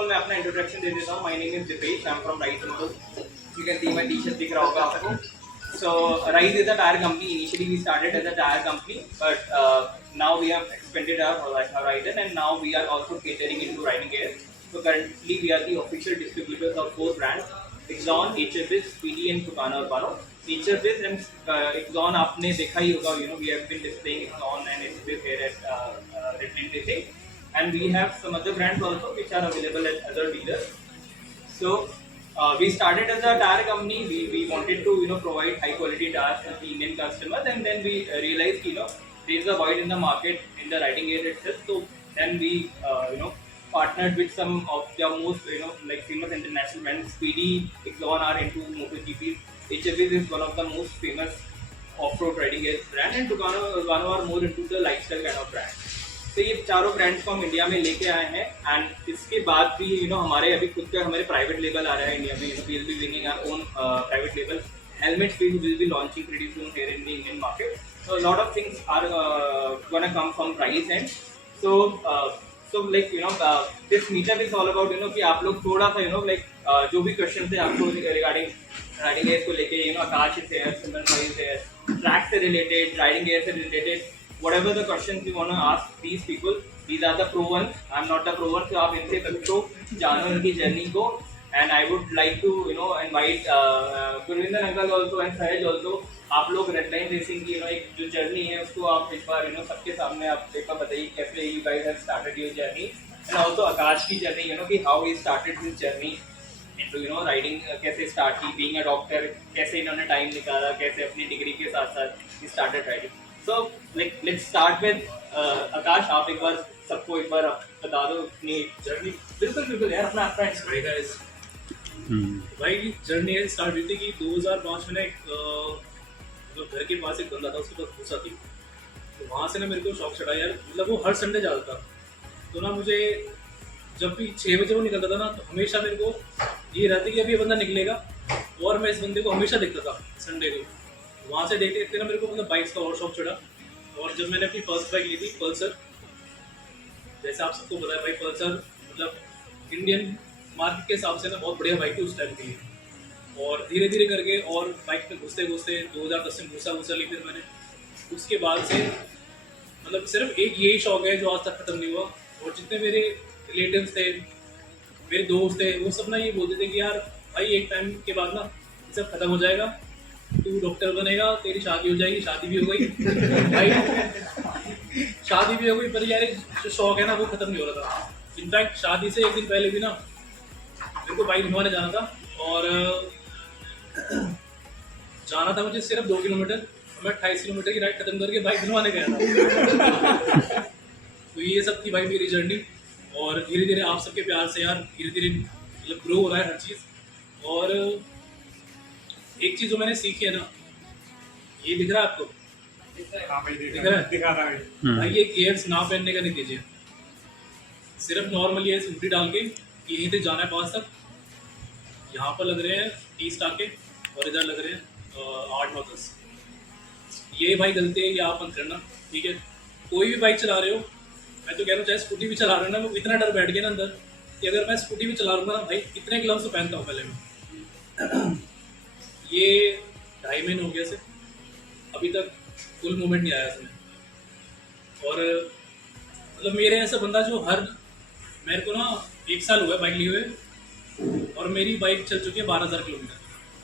All मैं अपना introduction दे देता हूँ. My name is Dipesh. I am from Rice Motors. You can see my T-shirt दिख रहा होगा आपको. So Rise is a tire company. Initially we started as a tire company, but now we have expanded our horizon, and now we are also catering into riding gear. So currently we are the official distributors of both brands, Exxon, HFS, PD and Tucano Urbano. HFS and Exxon आपने देखा ही होगा. You know, we have been displaying Exxon and HFS here at Redland Racing, and we have some other brands also which are available at other dealers. So we started as a tire company. We wanted to provide high quality tires to the Indian customers, and then we realized there is a void in the market in the riding gear itself. So then we partnered with some of the most like famous international brands. Speedy, Exxon are into MotoGP. HFS is one of the most famous off-road riding gear brand, and Tucano are more into the lifestyle kind of brand. तो ये चारों brands को हम India में लेके आए हैं. And इसके बाद भी हमारे अभी खुद का हमारे प्राइवेट लेबल आ रहा है इंडिया में. We will be bringing our own private label. Helmets we will be launching pretty soon here in the Indian market. So lot of things are gonna come from price and so like this meetup is all about कि आप लोग थोड़ा सा like जो भी question थे आपको regarding riding gear को लेके आकाश से है, सिमरन भाई से है, ट्रैक से रिलेटेड, राइडिंग गेयर से related, whatever the questions you want to ask these people, these are the pro ones. I'm not the pro one, so आप इनसे पूछो, जानो इनकी जर्नी को. And I would like to invite Gurvinder uncle also and Sahaj also. आप लोग red line racing की एक जो जर्नी है उसको आप एक बार सबके सामने आप एक बार बताइए कैसे you guys have started your journey, and also आकाश की जर्नी कि how he started his journey into riding, कैसे स्टार्ट की, being a doctor, कैसे इन्होंने टाइम निकाला, कैसे अपनी डिग्री के साथ साथ he started riding. So like let's start with आकाश. आप एक बार सबको एक बार बता दो अपनी जर्नी. बिल्कुल यार अपना गाइस. भाई जर्नी है स्टार्ट हुई थी कि 2005 में एक जो घर के पास एक बंदा था उसके पास भूसा थी. तो वहाँ से ना मेरे को शौक चढ़ा यार. मतलब वो हर संडे जाता था. तो ना मुझे जब भी 6 बजे वो निकलता था ना तो हमेशा मेरे को ये रहती कि अभी ये बंदा निकलेगा, और मैं इस बंदे को हमेशा देखता था संडे को. वहाँ से देखते देखते ना मेरे को मतलब बाइक्स का और शौक चढ़ा. और जब मैंने अपनी फर्स्ट बाइक ली थी पल्सर, जैसे आप सबको पता है भाई पल्सर मतलब इंडियन मार्केट के हिसाब से ना बहुत बढ़िया बाइक थी उस टाइम के लिए. और धीरे धीरे करके और बाइक में घुसते घुसते 2010 में घुसा ली फिर मैंने. उसके बाद से मतलब सिर्फ एक यही शौक है जो आज तक खत्म नहीं हुआ. और जितने मेरे रिलेटिव्स थे, मेरे दोस्त थे, वो सब ना ये बोलते थे कि यार भाई एक टाइम के बाद ना ये सब खत्म हो जाएगा, तू डॉक्टर बनेगा, तेरी शादी हो जाएगी. शादी भी हो गई भाई, शादी भी हो गई, पर यार जो शौक है ना वो खत्म नहीं हो रहा था. इनफैक्ट शादी से एक दिन पहले भी ना मेरे को बाइक धुलवाने जाना था. और जाना था मुझे सिर्फ 2 किलोमीटर. मैं 28 किलोमीटर की राइड खत्म करके बाइक धुलवाने गया था. तो ये सब थी भाई मेरी जर्नी. और धीरे धीरे आप सबके प्यार से यार धीरे धीरे मतलब ग्रो हो रहा है हर चीज़. और एक चीज़ जो मैंने सीखी है ना, ये दिख रहा है आपको? दिख रहा है भाई. ये गियर्स ना पहनने का नहीं कीजिए. सिर्फ नॉर्मली है स्कूटी डाल के कि यहीं से जाना है पास तक. यहाँ पर लग रहे हैं 30 टाके और इधर लग रहे हैं 8, 9, 10. ये भाई गलती है, ये आप मत करना, ठीक है? कोई भी बाइक चला रहे हो, मैं तो कह रहा हूँ चाहे स्कूटी भी चला रहे हो ना, वो इतना डर बैठ गया ना अंदर कि अगर मैं स्कूटी भी चला लूँगा ना भाई, कितने ग्लव्स तो पहनता हूँ पहले मैं. ये 2.5 महीने हो गया से अभी तक फुल मूवमेंट नहीं आया इसमें. और मतलब मेरे ऐसा बंदा जो हर मेरे को ना 1 साल हुआ है बाइक लिए हुए, और मेरी बाइक चल चुकी है 12,000 किलोमीटर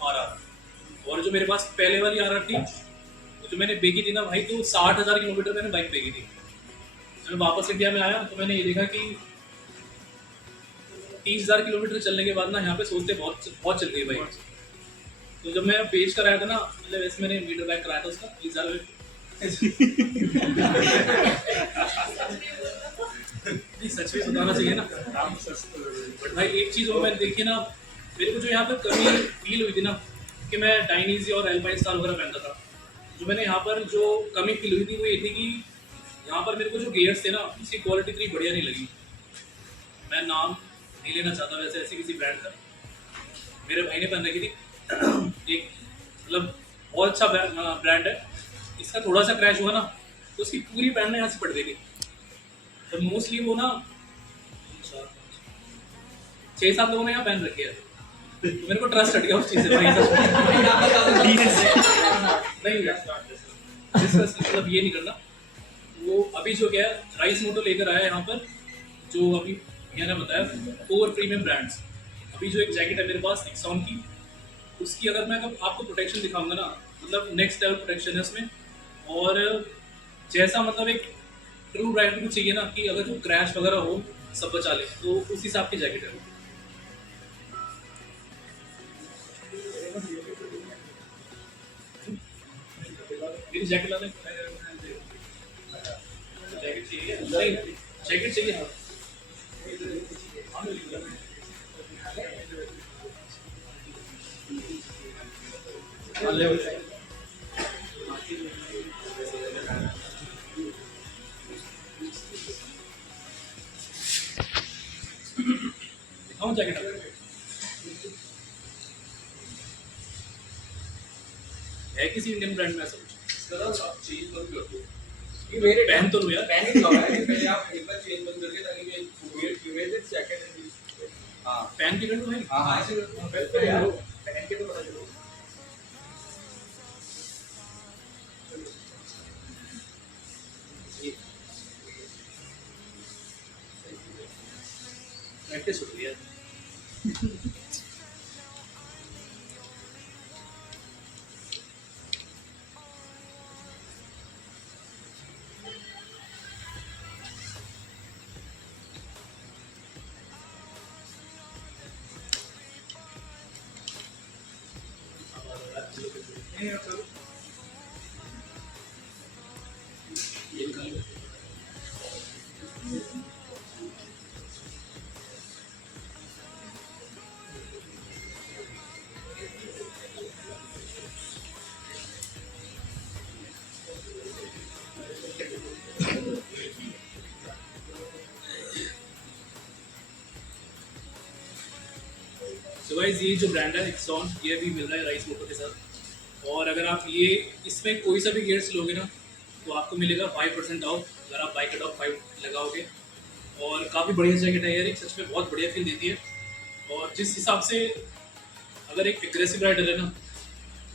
RR. और जो मेरे पास पहले वाली RR थी जो मैंने बेची थी ना भाई, तो 60,000 किलोमीटर मैंने बाइक बेची थी. जब मैं वापस इंडिया में आया तो मैंने ये देखा कि 30,000 किलोमीटर चलने के बाद ना यहाँ पे सोचते बहुत चल गई बाइक. तो जब मैं पेज कराया था ना, मतलब वैसे मैंने मीटर बैक कराया था उसका 30,000 में. सच में बताना चाहिए ना. बट भाई एक चीज़ वो मैंने देखी ना, मेरे को जो यहाँ पर कमी फील हुई थी ना कि मैं डाइनीजी और एल्पाइन स्टार वगैरह पहनता था. जो मैंने यहाँ पर जो कमी फील हुई थी वो ये थी कि यहाँ पर मेरे को जो गियर्स थे ना उसकी क्वालिटी इतनी बढ़िया नहीं लगी. मैं नाम नहीं लेना चाहता वैसे ऐसे किसी ब्रांड का. मेरे भाई ने पहन रखी थी एक, मतलब बहुत अच्छा ब्रांड है. इसका थोड़ा सा क्रैश हुआ ना तो उसकी पूरी पहनना यहाँ से पड़ देगी. तो मोस्टली वो ना 6-7 लोगों ने यहाँ पहन रखी है, तो मेरे को ट्रस्ट हट गया उस चीज़ से भाई सच में। नहीं डिस्कस मतलब ये नहीं करना। वो अभी जो क्या है राइस मोटो लेकर आया है यहाँ पर, जो अभी भैया ने बताया 4 प्रीमियम ब्रांड्स। अभी जो एक जैकेट है मेरे पास एक्सॉन की, उसकी अगर मैं आपको प्रोटेक्शन दिखाऊंगा ना, मतलब नेक्स्ट लेवल प्रोटेक्शन है उसमें। और जैसा मतलब एक ट्रू ब्रांड को चाहिए ना कि अगर जो क्रैश वगैरह हो सब बचा ले, तो उस हिसाब की जैकेट है वो। मेरी जैकेट लाने जैकेट चाहिए नहीं, जैकेट चाहिए हाँ। हाँ, ले लो। दिखाऊं जैकेट आपको? है किसी इंडियन ब्रांड में ऐसा कुछ? चेंज मत कर दो, You wear it. पहन तो लूं यार। पहन ही लो यार। पहले आप एक बार चेंज मत करके, ताकि मैं wear this jacket and हाँ पहन के कर दूं भाई? हाँ ऐसे कर दो। पहन यार, पहन के तो पता चलो। प्रैक्टिस हो रही है। तो गाइस ये जो ब्रांड है एक्सॉन, ये भी मिल रहा है राइस मोटो के साथ। और अगर आप ये इसमें कोई सा भी गियर्स लोगे ना, तो आपको मिलेगा 5% ऑफ अगर आप बाई कट ऑफ 5 लगाओगे। और काफ़ी बढ़िया जैकेट है यार, एक सच में बहुत बढ़िया फील देती है। और जिस हिसाब से अगर एक एग्रेसिव राइडर है ना,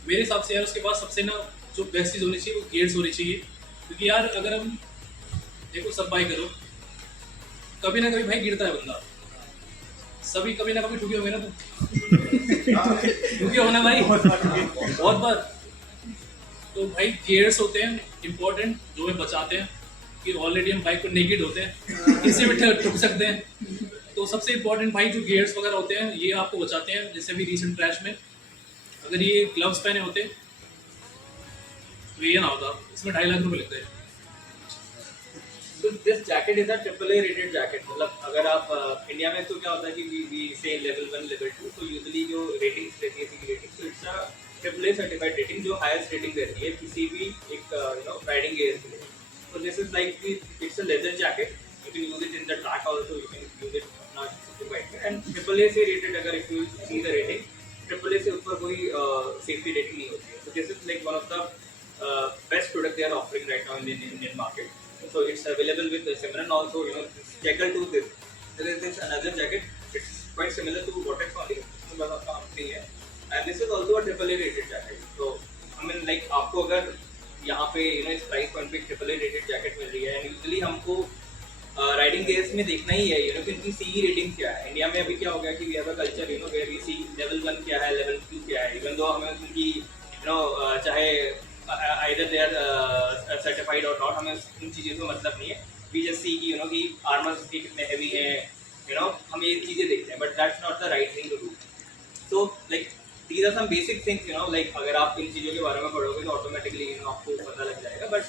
मेरे हिसाब से यार उसके पास सबसे ना जो बेस्ट चीज़ होनी चाहिए वो गियर्स होनी चाहिए। क्योंकि यार अगर हम देखो सब बाई करो, कभी ना कभी भाई गिरता है बंदा, सभी कभी ना कभी ठुके होंगे ना, तो ठुके होना भाई बहुत बार। तो भाई गियर्स होते हैं इम्पोर्टेंट, जो हमें बचाते हैं कि ऑलरेडी हम बाइक पर नेकेड होते हैं, इससे भी ठुक सकते हैं। तो सबसे इम्पोर्टेंट भाई जो गियर्स वगैरह होते हैं ये आपको बचाते हैं। जैसे भी रीसेंट क्रैश में अगर ये ग्लव्स पहने होते तो ये ना होता, इसमें 2.5 लाख रुपए लगते हैं। So this jacket is a AAA rated jacket. मतलब अगर आप इंडिया में तो क्या होता है कि we say level 1 level 2, तो यूजुअली जो रेटिंग्स रहती है सीवी रेटिंग, तो it's a AAA certified rating जो हाईएस्ट रेटिंग रहती है किसी भी एक राइडिंग गियर के लिए। So this is like it's a leather jacket. You can use it in the track also. You can use it अपना certified में, and AAA से rated अगर if you see the rating, AAA से ऊपर कोई safety rating नहीं होती है. So this is like one of the best product they are offering right now in the Indian market. So it's available with Simran also. Jackal to this. There is this another jacket. It's quite similar to Vortex only. इसमें बस आपका company है. And this is also a AAA rated jacket. So I mean like आपको अगर यहाँ पे इस price point पे AAA रेटेड जैकेट मिल रही है, एंड यूजुअली हमको राइडिंग गियर्स में देखना ही है कि इनकी सीई रेटिंग क्या है। इंडिया में अभी क्या हो गया कि we have a culture where we see level 1 क्या है, लेवल 2 क्या है, इवन दो हमें उनकी चाहे आइदर दे आर सर्टिफाइड और नॉट, हमें उन चीज़ों से मतलब नहीं है। वी जस्ट सी कि आर्मर्स भी कितने हैवी हैं, हम ये चीज़ें देखते हैं, but that's not the right thing to do. So like these are some basic things, like अगर आप इन चीज़ों के बारे में पढ़ोगे तो ऑटोमेटिकली आपको पता लग जाएगा। But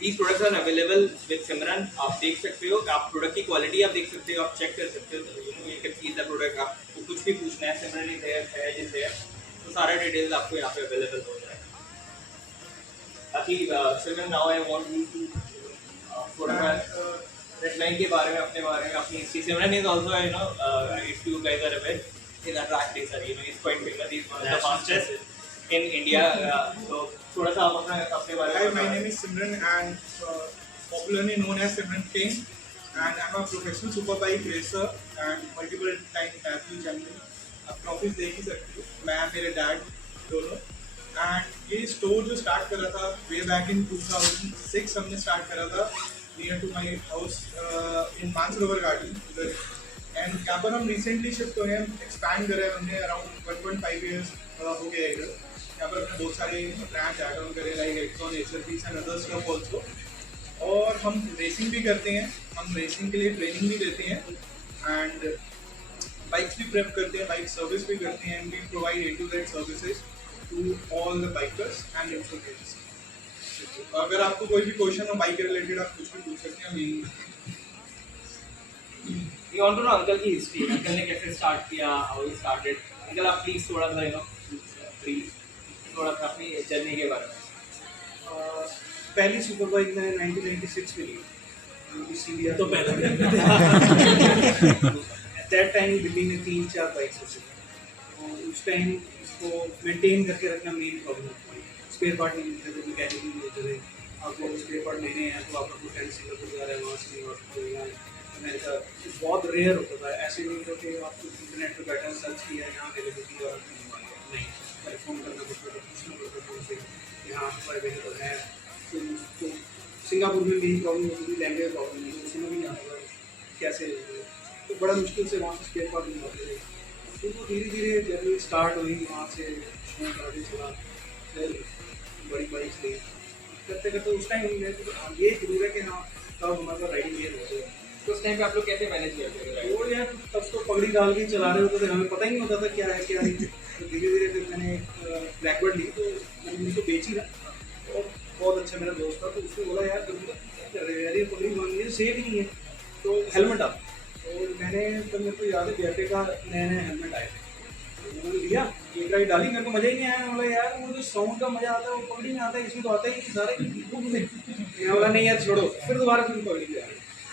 these products are available with Simran. आप देख सकते हो, आप प्रोडक्ट की क्वालिटी आप देख सकते हो, आप चेक कर सकते हो, you can see the product। आपको कुछ भी पूछना है Simran is है जैसे है, तो सारा डिटेल्स आपको यहाँ पे अवेलेबल हो जाएगा। बाकी Simran, now I want you to थोड़ा रेडलाइन के बारे में, अपने बारे में, अपनी history. Simran is also if you guys are aware, is a track racer, he's quite famous, he's one of the fastest in India। So थोड़ा सा आप अपने बारे में। Hi, my name is Simran and popularly known as Simran King, and I'm a professional superbike racer and multiple time national champion. आप trophies देख ही सकते हो, मैं मेरे डैड दोनों. एंड ये स्टोर जो स्टार्ट करा था वे बैक इन 2006 हमने स्टार्ट करा था near to my house in Mansarovar Garden उधर. एंड यहाँ पर हम रिसेंटली शिफ्ट हुए हैं, एक्सपैंड करे हमने अराउंड 1.5 ईयर्स हो गया इधर. यहाँ पर हमने बहुत सारे ब्रांच ऐड ऑन करे लाइक एक्सॉन एसएलपीस एंड अदर स्टफ ऑल्सो. और हम रेसिंग भी करते हैं, हम रेसिंग के लिए ट्रेनिंग भी देते हैं एंड बाइक्स भी प्रेप करते हैं, बाइक सर्विस भी करते हैं. We provide A to Z services to all the bikers and instructors. अगर आपको कोई भी क्वेश्चन हो बाइक के रिलेटेड आप कुछ भी पूछ सकते हैं. हम We want to know uncle की हिस्ट्री, अंकल ने कैसे स्टार्ट किया, हाउ ही स्टार्टेड. अंकल आप प्लीज थोड़ा सा प्लीज थोड़ा सा अपनी जर्नी के बारे में. पहली सुपर बाइक मैंने 1996 में ली. तो पहले दैट टाइम दिल्ली में 3-4 बाइक्स होती थी. उस टाइम इसको मेंटेन करके रखना मेन प्रॉब्लम थी. स्पेयर पार्ट नहीं मिलते थे, मैकेनिक नहीं मिलते थे. आपको स्पेयर पार्ट लेने हैं तो आपका कोई फ्रेंड सिंगापुर जा रहा है, वहाँ से नहीं अमेरिका बहुत रेयर होता था. ऐसे नहीं होता कि आप इंटरनेट पर बैठा सर्च किया यहाँ अवेलेबिलिटी और नहीं फ़ोन करना पड़ता था, पूछना पड़ता था उनसे यहाँ पर अवेलेबल है. तो सिंगापुर में मेरी प्रॉब्लम होती थी, लैंग्वेज प्रॉब्लम नहीं थी, उसमें भी नहीं आता था कैसे. तो बड़ा मुश्किल से वहाँ से स्पेयर पार्ट नहीं आते थे. तो वो धीरे धीरे जर्नी स्टार्ट हुई वहाँ से गाड़ी चला, फिर बड़ी बाइक ली. करते करते उस टाइम ये जरूर है कि हाँ तब हमारे पास राइडिंग गियर होते हैं. तो उस टाइम पे आप लोग कैसे मैनेज करते थे? वो यार तब तो पगड़ी डाल के चला रहे होते थे, हमें पता ही नहीं होता था क्या है क्या नहीं. तो धीरे धीरे फिर मैंने ब्लैकबर्ड ली तो मैंने उसको बेची ना. और बहुत अच्छा मेरा दोस्त था, तो उसने बोला यार तुम क्या कर रहे हो यार, ये पगड़ी बांधनी है, सेफ नहीं है तो हेलमेट आप. और मैंने तब मेरे को याद है बेटे का नया नया हेलमेट आए थे, तो मैंने लिया एक राइड डाली. मेरे को मज़ा ही नहीं आया. बोला यार वो जो साउंड का मज़ा आता है वो पगड़ी में आता है, इसमें तो आता ही नहीं. सारे मैं बोला नहीं यार छोड़ो. फिर दोबारा फिर पगड़ी लिया.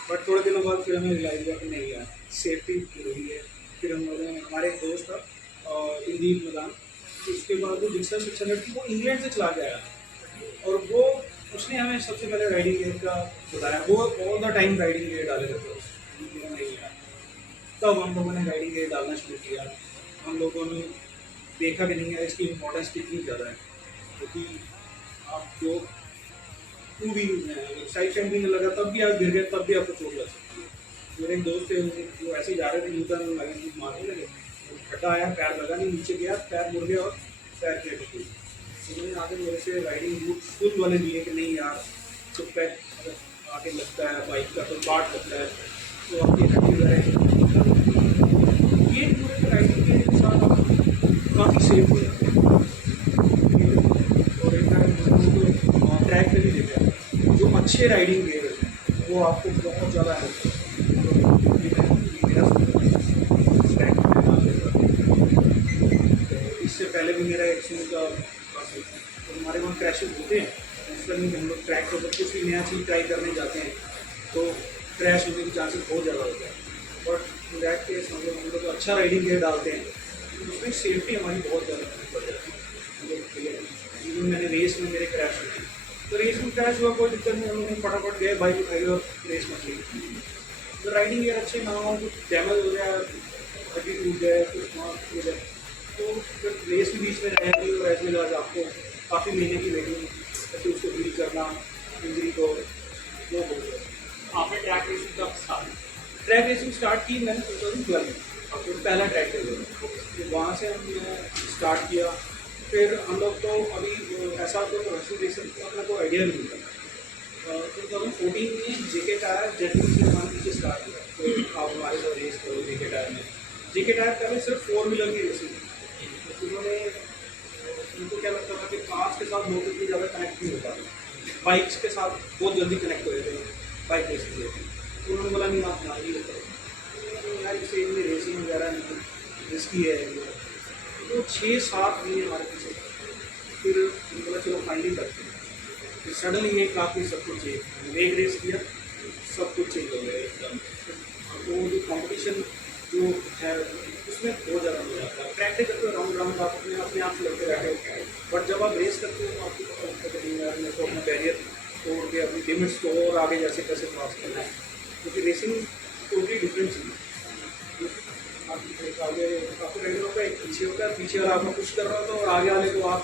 बट थोड़े दिनों बाद फिर हमें रिलाइज हुआ कि नहीं यार सेफ्टी जरूरी है. फिर हमारे एक दोस्त था इंदीप मैदान, उसके बाद वो जिक्सर 600 थी वो इंग्लैंड से चला के आया और वो उसने हमें सबसे पहले राइडिंग गेयर का बताया. वो all the time riding gear डाले रहते नहीं यार. तब हम लोगों ने राइडिंग गेयर डालना शुरू किया. हम लोगों ने देखा कि नहीं यार इसकी इम्पोर्टेंस कितनी ज़्यादा है, क्योंकि आप जो टू व्हील में साइड स्टैंडिंग लगा तब भी आप गिर गए तब भी आपको चोट लग सकती है. मेरे एक दोस्त थे वो ऐसे ही जा रहे थे, यूटर्न लगे मारने लगे, खड्डा आया, पैर लगा नहीं, नीचे गया, पैर मुड़ गया और पैर के टूट. उन्होंने आगे मेरे से राइडिंग बूट फुल वाले लिए कि नहीं यार तो पैर आगे लगता है, बाइक का तो पार्ट लगता है तो आपकी हड्डी वगैरह ये पूरे राइडिंग के साथ आप काफ़ी सेफ हो जाते हैं. और एक ट्रैक पे भी देते हैं जो अच्छे राइडिंग गेयर होते हैं वो आपको बहुत ज़्यादा हेल्प करते हैं. इससे पहले भी मेरा एक्सीडेंट का तो हमारे वहाँ क्रैशेज होते हैं. उसका नहीं हम लोग ट्रैक पर कुछ भी नया चीज़ ट्राई करने जाते हैं तो क्रैश होने के चांसेस बहुत ज़्यादा होते हैं. बट इन दैट केस हम लोग अच्छा राइडिंग गेयर डालते हैं तो उसमें सेफ्टी हमारी बहुत ज़्यादा बढ़ जाती है. इवन मैंने रेस में मेरे क्रैश हुई तो रेस में क्रैश हुआ, कोई दिक्कत नहीं, हम लोगों ने फटाफट गए बाइक उठाई और रेस में ली. तो राइडिंग गियर अच्छे ना हो, कुछ डैमेज हो गया, हड्डी टूट जाए, कुछ मार्क हो जाए तो फिर रेस भी बीच में रहेगी और ऐसे इलाज आपको काफ़ी महीने की वेटिंग ऐसे उसको डील करना इंजरी को वो हो गया. आपने ट्रैक रेसिंग कब स्टार्ट? ट्रैक रेसिंग स्टार्ट की मैंने 2012 में, तो पहला ट्रैक रेस तो वहाँ से हमने स्टार्ट किया. फिर हम लोग तो अभी ऐसा तो रेसिंग रेसिंग का अपना कोई आइडिया नहीं था. 2014 में जेके टायर जेटी से हमारे पीछे स्टार्ट किया. तो आप हमारे साथ रेस करो जेके टायर में. जेके टायर पहले सिर्फ 4 व्हीलर की रेसिंग थी. तो उन्होंने उनको क्या लगता था कि कार्स के साथ लोग इतनी ज़्यादा कनेक्ट नहीं होता, बाइक्स के साथ बहुत जल्दी कनेक्ट हो जाते हैं बाइक रेसिंग से. तो उन्होंने बोला नहीं आप ना ही होता यार इससे इनमें रेसिंग वगैरह नहीं रिस्की है. तो 6-7 महीने हमारे पीछे. फिर बोला चलो फाइनली करते हैं. फिर सडनली एक रात में सब कुछ चेंज, एक रेस किया सब कुछ चेंज हो गया एकदम. तो जो कॉम्पिटिशन जो है उसमें बहुत ज़्यादा मजा आता है. प्रैक्टिस करते हो राउंड राउंड आप अपने आप से लड़ते रहते हो. बट जब आप रेस करते हो तो आपको पता चलता है मेरे को अपना बैरियर तोड़ के अपनी लिमिट्स को और आगे जैसे कैसे क्रॉस करना है. क्योंकि रेसिंग टोटली डिफरेंट चीज़ है। आगे आपके राइडर होता है, एक पीछे होता है, पीछे वाला आपको पुश कर रहा होता है और आगे वाले को आप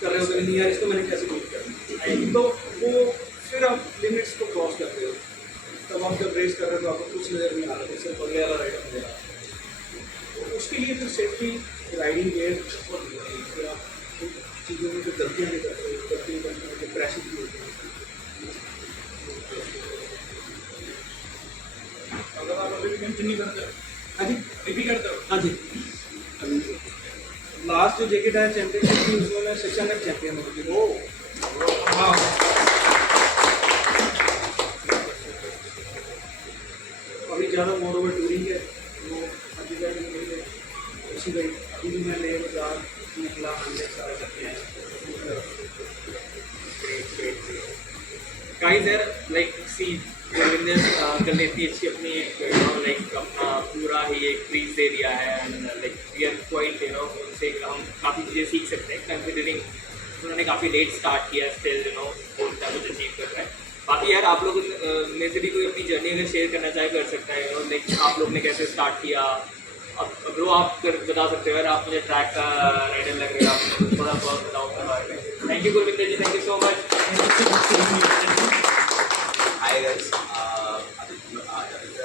कर रहे होते हैं नहीं यार इसको मैंने कैसे बीट करना, तो वो फिर आप लिमिट्स को क्रॉस करते हो। तब आप जब रेस कर रहे हो तो आपको कुछ नज़र नहीं आ रहा, सिर्फ अगले वाला राइडर नजर आ रहा है। तो उसके लिए फिर सेफ्टी राइडिंग गेयर बहुत जरूरी है। फिर आप चीज़ों में जो गलतियाँ नहीं करते हो, गलतियाँ करते हो, जो क्रैशेज भी होते हैं। अगर आप अभी भी कंटिन्यू करते हो, हाँ जी, रिपीट करते हो, हाँ जी। लास्ट जो जेके टायर चैंपियनशिप थी उसमें मैं सेक्शन में चैंपियन हो गई। ओ हाँ अभी ज़्यादा मोर ओवर टूरिंग है, वो अभी तक नहीं गई है उसी गई। अभी भी मैं ले बाजार निकला, हमने सारा करके आए। Guys, there like see Ravinder कर लेती अच्छी अपनी एक like अपना पूरा ही एक क्रीज दे दिया है and like we are quite उनसे हम काफ़ी चीज़ें सीख सकते हैं considering उन्होंने काफ़ी लेट स्टार्ट किया still वो इतना कुछ अचीव कर रहा है। बाकी यार आप लोग में से भी कोई अपनी जर्नी अगर शेयर करना चाहे कर सकता है लाइक आप लोग ने कैसे स्टार्ट किया। अब ब्रो आप बता सकते हो यार, आप मुझे ट्रैक का राइडर लग रहे हो, आप थोड़ा बहुत बताओ अपने बारे में। Thank you Gurvinder ji, thank you so much. Hi guys,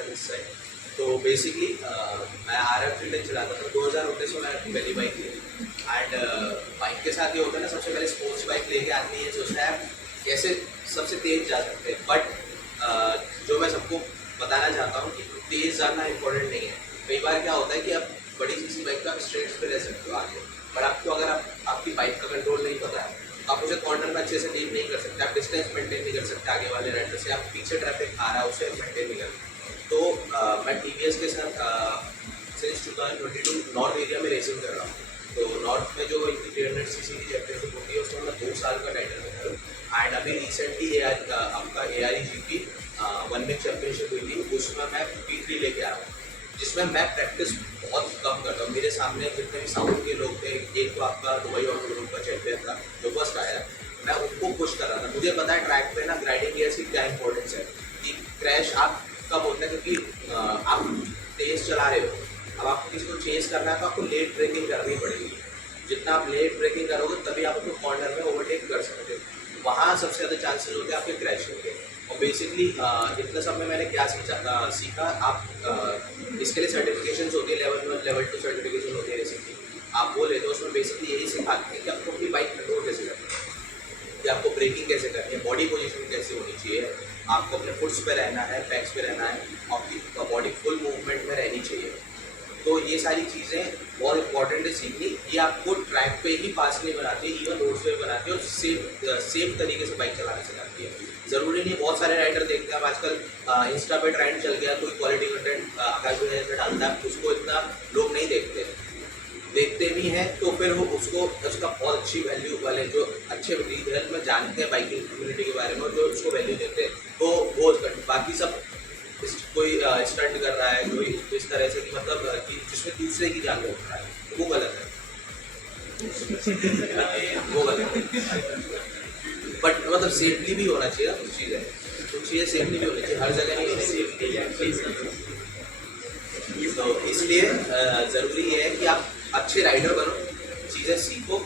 this side. तो बेसिकली मैं RF फील्ड चलाता था 2019 में। मैंने पहली बाइक ली एंड बाइक के साथ ये होता है ना, सबसे पहले स्पोर्ट्स बाइक लेके आदमी ये सोचता है कैसे सबसे तेज जा सकते हैं। बट जो मैं सबको बताना चाहता हूँ कि तेज जाना इम्पोर्टेंट नहीं है। कई बार क्या होता है कि आप बड़ी सीसी बाइक का स्ट्रेट्स पे रह सकते हो आगे, पर आपको अगर आपकी बाइक का कंट्रोल नहीं पता है आप उसे कॉर्नर में अच्छे से डील नहीं कर सकते, आप डिस्टेंस मेंटेन नहीं कर सकते आगे वाले राइडर से, आप पीछे ट्रैफिक आ रहा है उसे मेंटेन नहीं कर। तो मैं TVS के साथ सिंस 2022 नॉर्थ एरिया में रेसिंग कर रहा हूँ। तो नॉर्थ में जो 300 सीसी की चैंपियनशिप होती है उसमें मैं 2 साल का राइडर हूँ। एंड अभी रिसेंटली आपका ARE GP 1 वीक चैंपियनशिप हुई थी, उसमें मैं P3 लेके आया हूँ, जिसमें मैं प्रैक्टिस बहुत कम करता हूँ। मेरे सामने जितने भी साउथ के लोग थे, एक तो आपका दुबई ऑटो ग्रुप का चैंपियन था जो फर्स्ट आया, मैं उनको पुश कर रहा था। मुझे पता है ट्रैक पे ना ग्राइडिंग गियर्स की क्या इंपॉर्टेंस है कि क्रैश आप कब होता है, क्योंकि आप तेज चला रहे हो, अब आपको किसी को चेस करना है तो आपको लेट ब्रेकिंग करनी पड़ेगी। जितना आप लेट ब्रेकिंग करोगे तभी आप उसको कॉर्नर में ओवरटेक कर सकते हो, वहाँ सबसे ज़्यादा चांसेस होते हैं आपके क्रैश होंगे। और बेसिकली इतना सब में मैंने क्या सीखा आप इसके लिए सर्टिफिकेशंस होती है, लेवल 1 लेवल 2 सर्टिफिकेशन होती है रेसिंग की, आप वो ले दो। उसमें बेसिकली यही सिखाते हैं कि आपको अपनी बाइक कंट्रोल कैसे करनी है, कि आपको ब्रेकिंग कैसे करनी है, बॉडी पोजीशन कैसे होनी चाहिए, आपको अपने फुट्स पे रहना है, बैक्स पे रहना है, आपकी बॉडी फुल मूवमेंट में रहनी चाहिए। तो ये सारी चीज़ें बहुत इंपॉर्टेंट है सीखनी। ये आपको ट्रैक पे ही पास नहीं बनाती है, इवन रोड्स पे बनाती है और सेफ तरीके से बाइक चलाने सिखाती है। ज़रूरी नहीं, बहुत सारे राइडर देखते हैं आप आजकल इंस्टा पे ट्रेंड चल गया, कोई क्वालिटी कंटेंट आकाश भी ऐसे डालता है, उसको इतना लोग नहीं देखते भी हैं तो फिर वो उसका बहुत अच्छी वैल्यू वाले जो अच्छे मटीरियल में जानते हैं बाइकिंग कम्युनिटी के बारे में, जो उसको वैल्यू देते हैं, तो वो बाकी सब कोई स्टंट कर रहा है कोई इस तरह से कि मतलब कि जिसमें दूसरे की जान रोक रहा है, वो गलत है, वो गलत है। बट मतलब सेफली भी होना चाहिए, कुछ चीज़ें सेफली भी होनी चाहिए, हर जगह नहीं सेफली है। तो इसलिए ज़रूरी है कि आप अच्छे राइडर बनो, चीज़ें सीखो।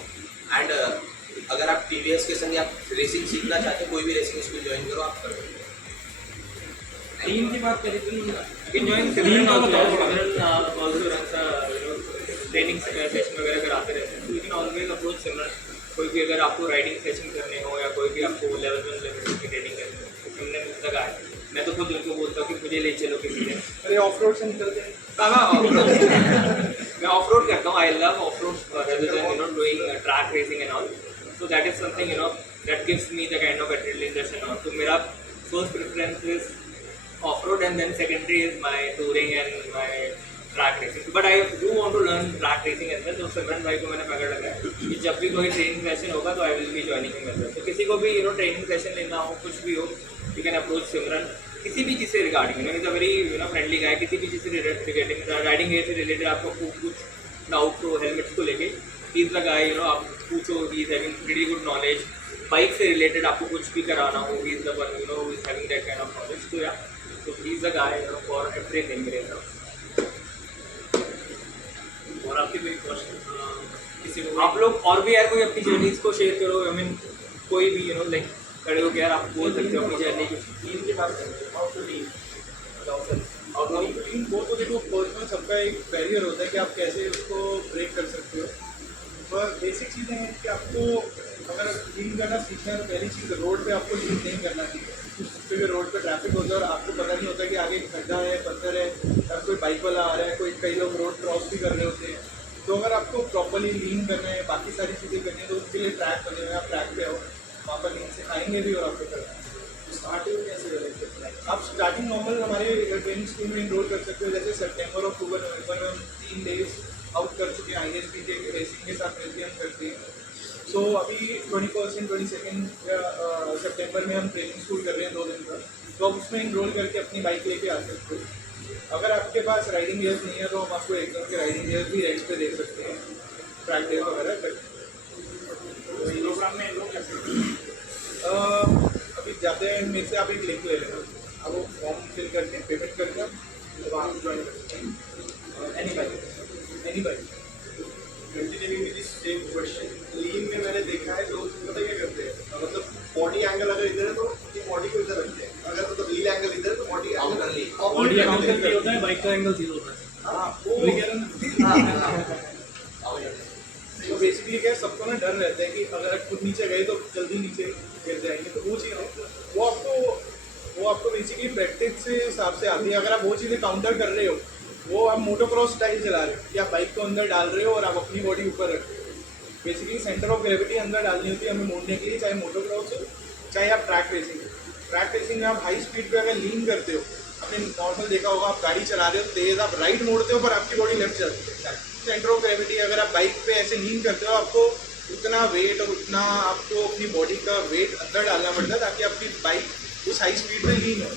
एंड अगर आप TVS के संग आप रेसिंग सीखना चाहते हो, कोई भी रेसिंग स्कूल ज्वाइन करो, आप करो। टीम की बात करें तो enjoying Simran also runs training session वगैरह कराते रहते हैं, तो you can always approach Simran। कोई भी अगर आपको राइडिंग सेशन करने हो या कोई भी आपको लेवल 1 लेवल 2 की ट्रेनिंग करनी हो तो Simran मुझ तक आए। मैं तो खुद उनको बोलता हूँ कि मुझे ले चलो किसी ने। अरे ऑफ रोड से निकलते हैं, मैं ऑफ रोड करता हूँ, I love of road rather than doing track racing and all. So that is something that gives me the kind of adrenaline rush and all. तो मेरा first preference is off-road and then secondary is my touring and my track racing. But I do want to learn track racing as well. तो सिमरन भाई को मैंने पकड़ लगा है कि जब भी कोई ट्रेनिंग सेशन होगा तो I will be joining him as well. तो किसी को भी ट्रेनिंग सेशन लेना हो, कुछ भी हो, यू कैन अप्रोच सिमरन किसी भी चीज़ से regarding. Is a very friendly guy. किसी भी चीज़ से रिलेटेड राइडिंग गेयर से रिलेटेड आपको कुछ डाउट हो हेलमेट्स को लेके, इज द गाय, आप पूछो, he is having pretty good knowledge. Bike से रिलेटेड आपको कुछ भी कराना हो, he is the one who is having that kind of knowledge. तो या So he's the guy for everything मेरे तरफ. और आपकी कोई क्वेश्चन किसी को आप लोग और भी यार कोई अपनी जर्नीज को शेयर करो. आई मीन कोई भी लाइक खड़े हो के यार आप बोल सकते हो अपनी जर्नी की. टीम के बात करें. How to leave. और वो तो देखो पर्सनल सबका एक बैरियर होता है कि आप कैसे उसको ब्रेक कर सकते हो. पर बेसिक चीज़ें हैं कि आपको अगर लीन करना सीखना है तो पहली चीज़ रोड पे आपको लीन नहीं करना चाहिए. क्योंकि रोड पे ट्रैफिक होता है और आपको पता नहीं होता कि आगे गड्ढा है, पत्थर है, या कोई बाइक वाला आ रहा है, कई लोग रोड क्रॉस भी कर रहे होते हैं. तो अगर आपको प्रॉपरली लीन करना है, बाकी सारी चीज़ें करनी है तो उसके लिए ट्रैक बने हुए हैं. आप ट्रैक पे आओ, वहाँ पर लीन सिखाएंगे भी और आपको करना है. स्टार्टिंग कैसे करेंगे? आप स्टार्टिंग नॉर्मल हमारे ट्रेनिंग स्कूल में इनरोल कर सकते हो. जैसे सितंबर, अक्टूबर, नवंबर में हम 3 डेज आउट कर चुके हैं. ISP के रेसिंग के साथ मिलकर हम करते हैं. सो अभी 21st 22nd सितंबर में हम ट्रेनिंग स्कूल कर रहे हैं 2 दिन का. तो आप उसमें इनरोल करके अपनी बाइक लेके आ सकते हो. अगर आपके पास राइडिंग गियर्स नहीं है तो हम आपको एकदम के राइडिंग गियर्स भी रेंट पे दे सकते हैं. ट्रैक डे वगैरह करके प्रोग्राम में लोग कैसे? अभी जाते हैं मेरे से आप एक लिंक ले लेना. आप वो फॉर्म फिल करके पेमेंट करके आप वहाँ ज्वाइन कर सकते हैं. Any bike. Continuing with this same question, लीन में मैंने देखा है लोग पता क्या करते हैं, मतलब बॉडी एंगल अगर इधर है तो बॉडी को इधर रखते हैं. अगर मतलब लीन एंगल इधर है तो body Counter angle lean. Body angle भी होता है, बाइक का एंगल 0 होता है. हाँ वो वही कह रहा हूँ ना. तो बेसिकली क्या है, सबको ना डर रहता है कि अगर खुद नीचे गए तो जल्दी नीचे गिर जाएंगे. तो वो चीज़ है वो आपको बेसिकली प्रैक्टिस से हिसाब से आती है. अगर आप वो चीज़ें काउंटर कर रहे हो, वो आप मोटोक्रॉस स्टाइल चला रहे हो या बाइक को अंदर डाल रहे हो और आप अपनी बॉडी ऊपर रख रहे हो. बेसिकली सेंटर ऑफ ग्रेविटी अंदर डालनी होती है हमें मोड़ने के लिए, चाहे मोटोक्रॉस हो चाहे आप ट्रैक रेसिंग हो. ट्रैक रेसिंग में आप हाई स्पीड पे अगर लीन करते हो, आपने नॉर्मल देखा होगा, आप गाड़ी चला रहे हो तेज, आप राइट मोड़ते हो पर आपकी बॉडी लेफ्ट जाती है. सेंटर ऑफ ग्रेविटी अगर आप बाइक पे ऐसे लीन करते हो, आपको उतना वेट और उतना आपको अपनी बॉडी का वेट अंदर डालना पड़ता है ताकि आपकी बाइक उस हाई स्पीड पे लीन हो.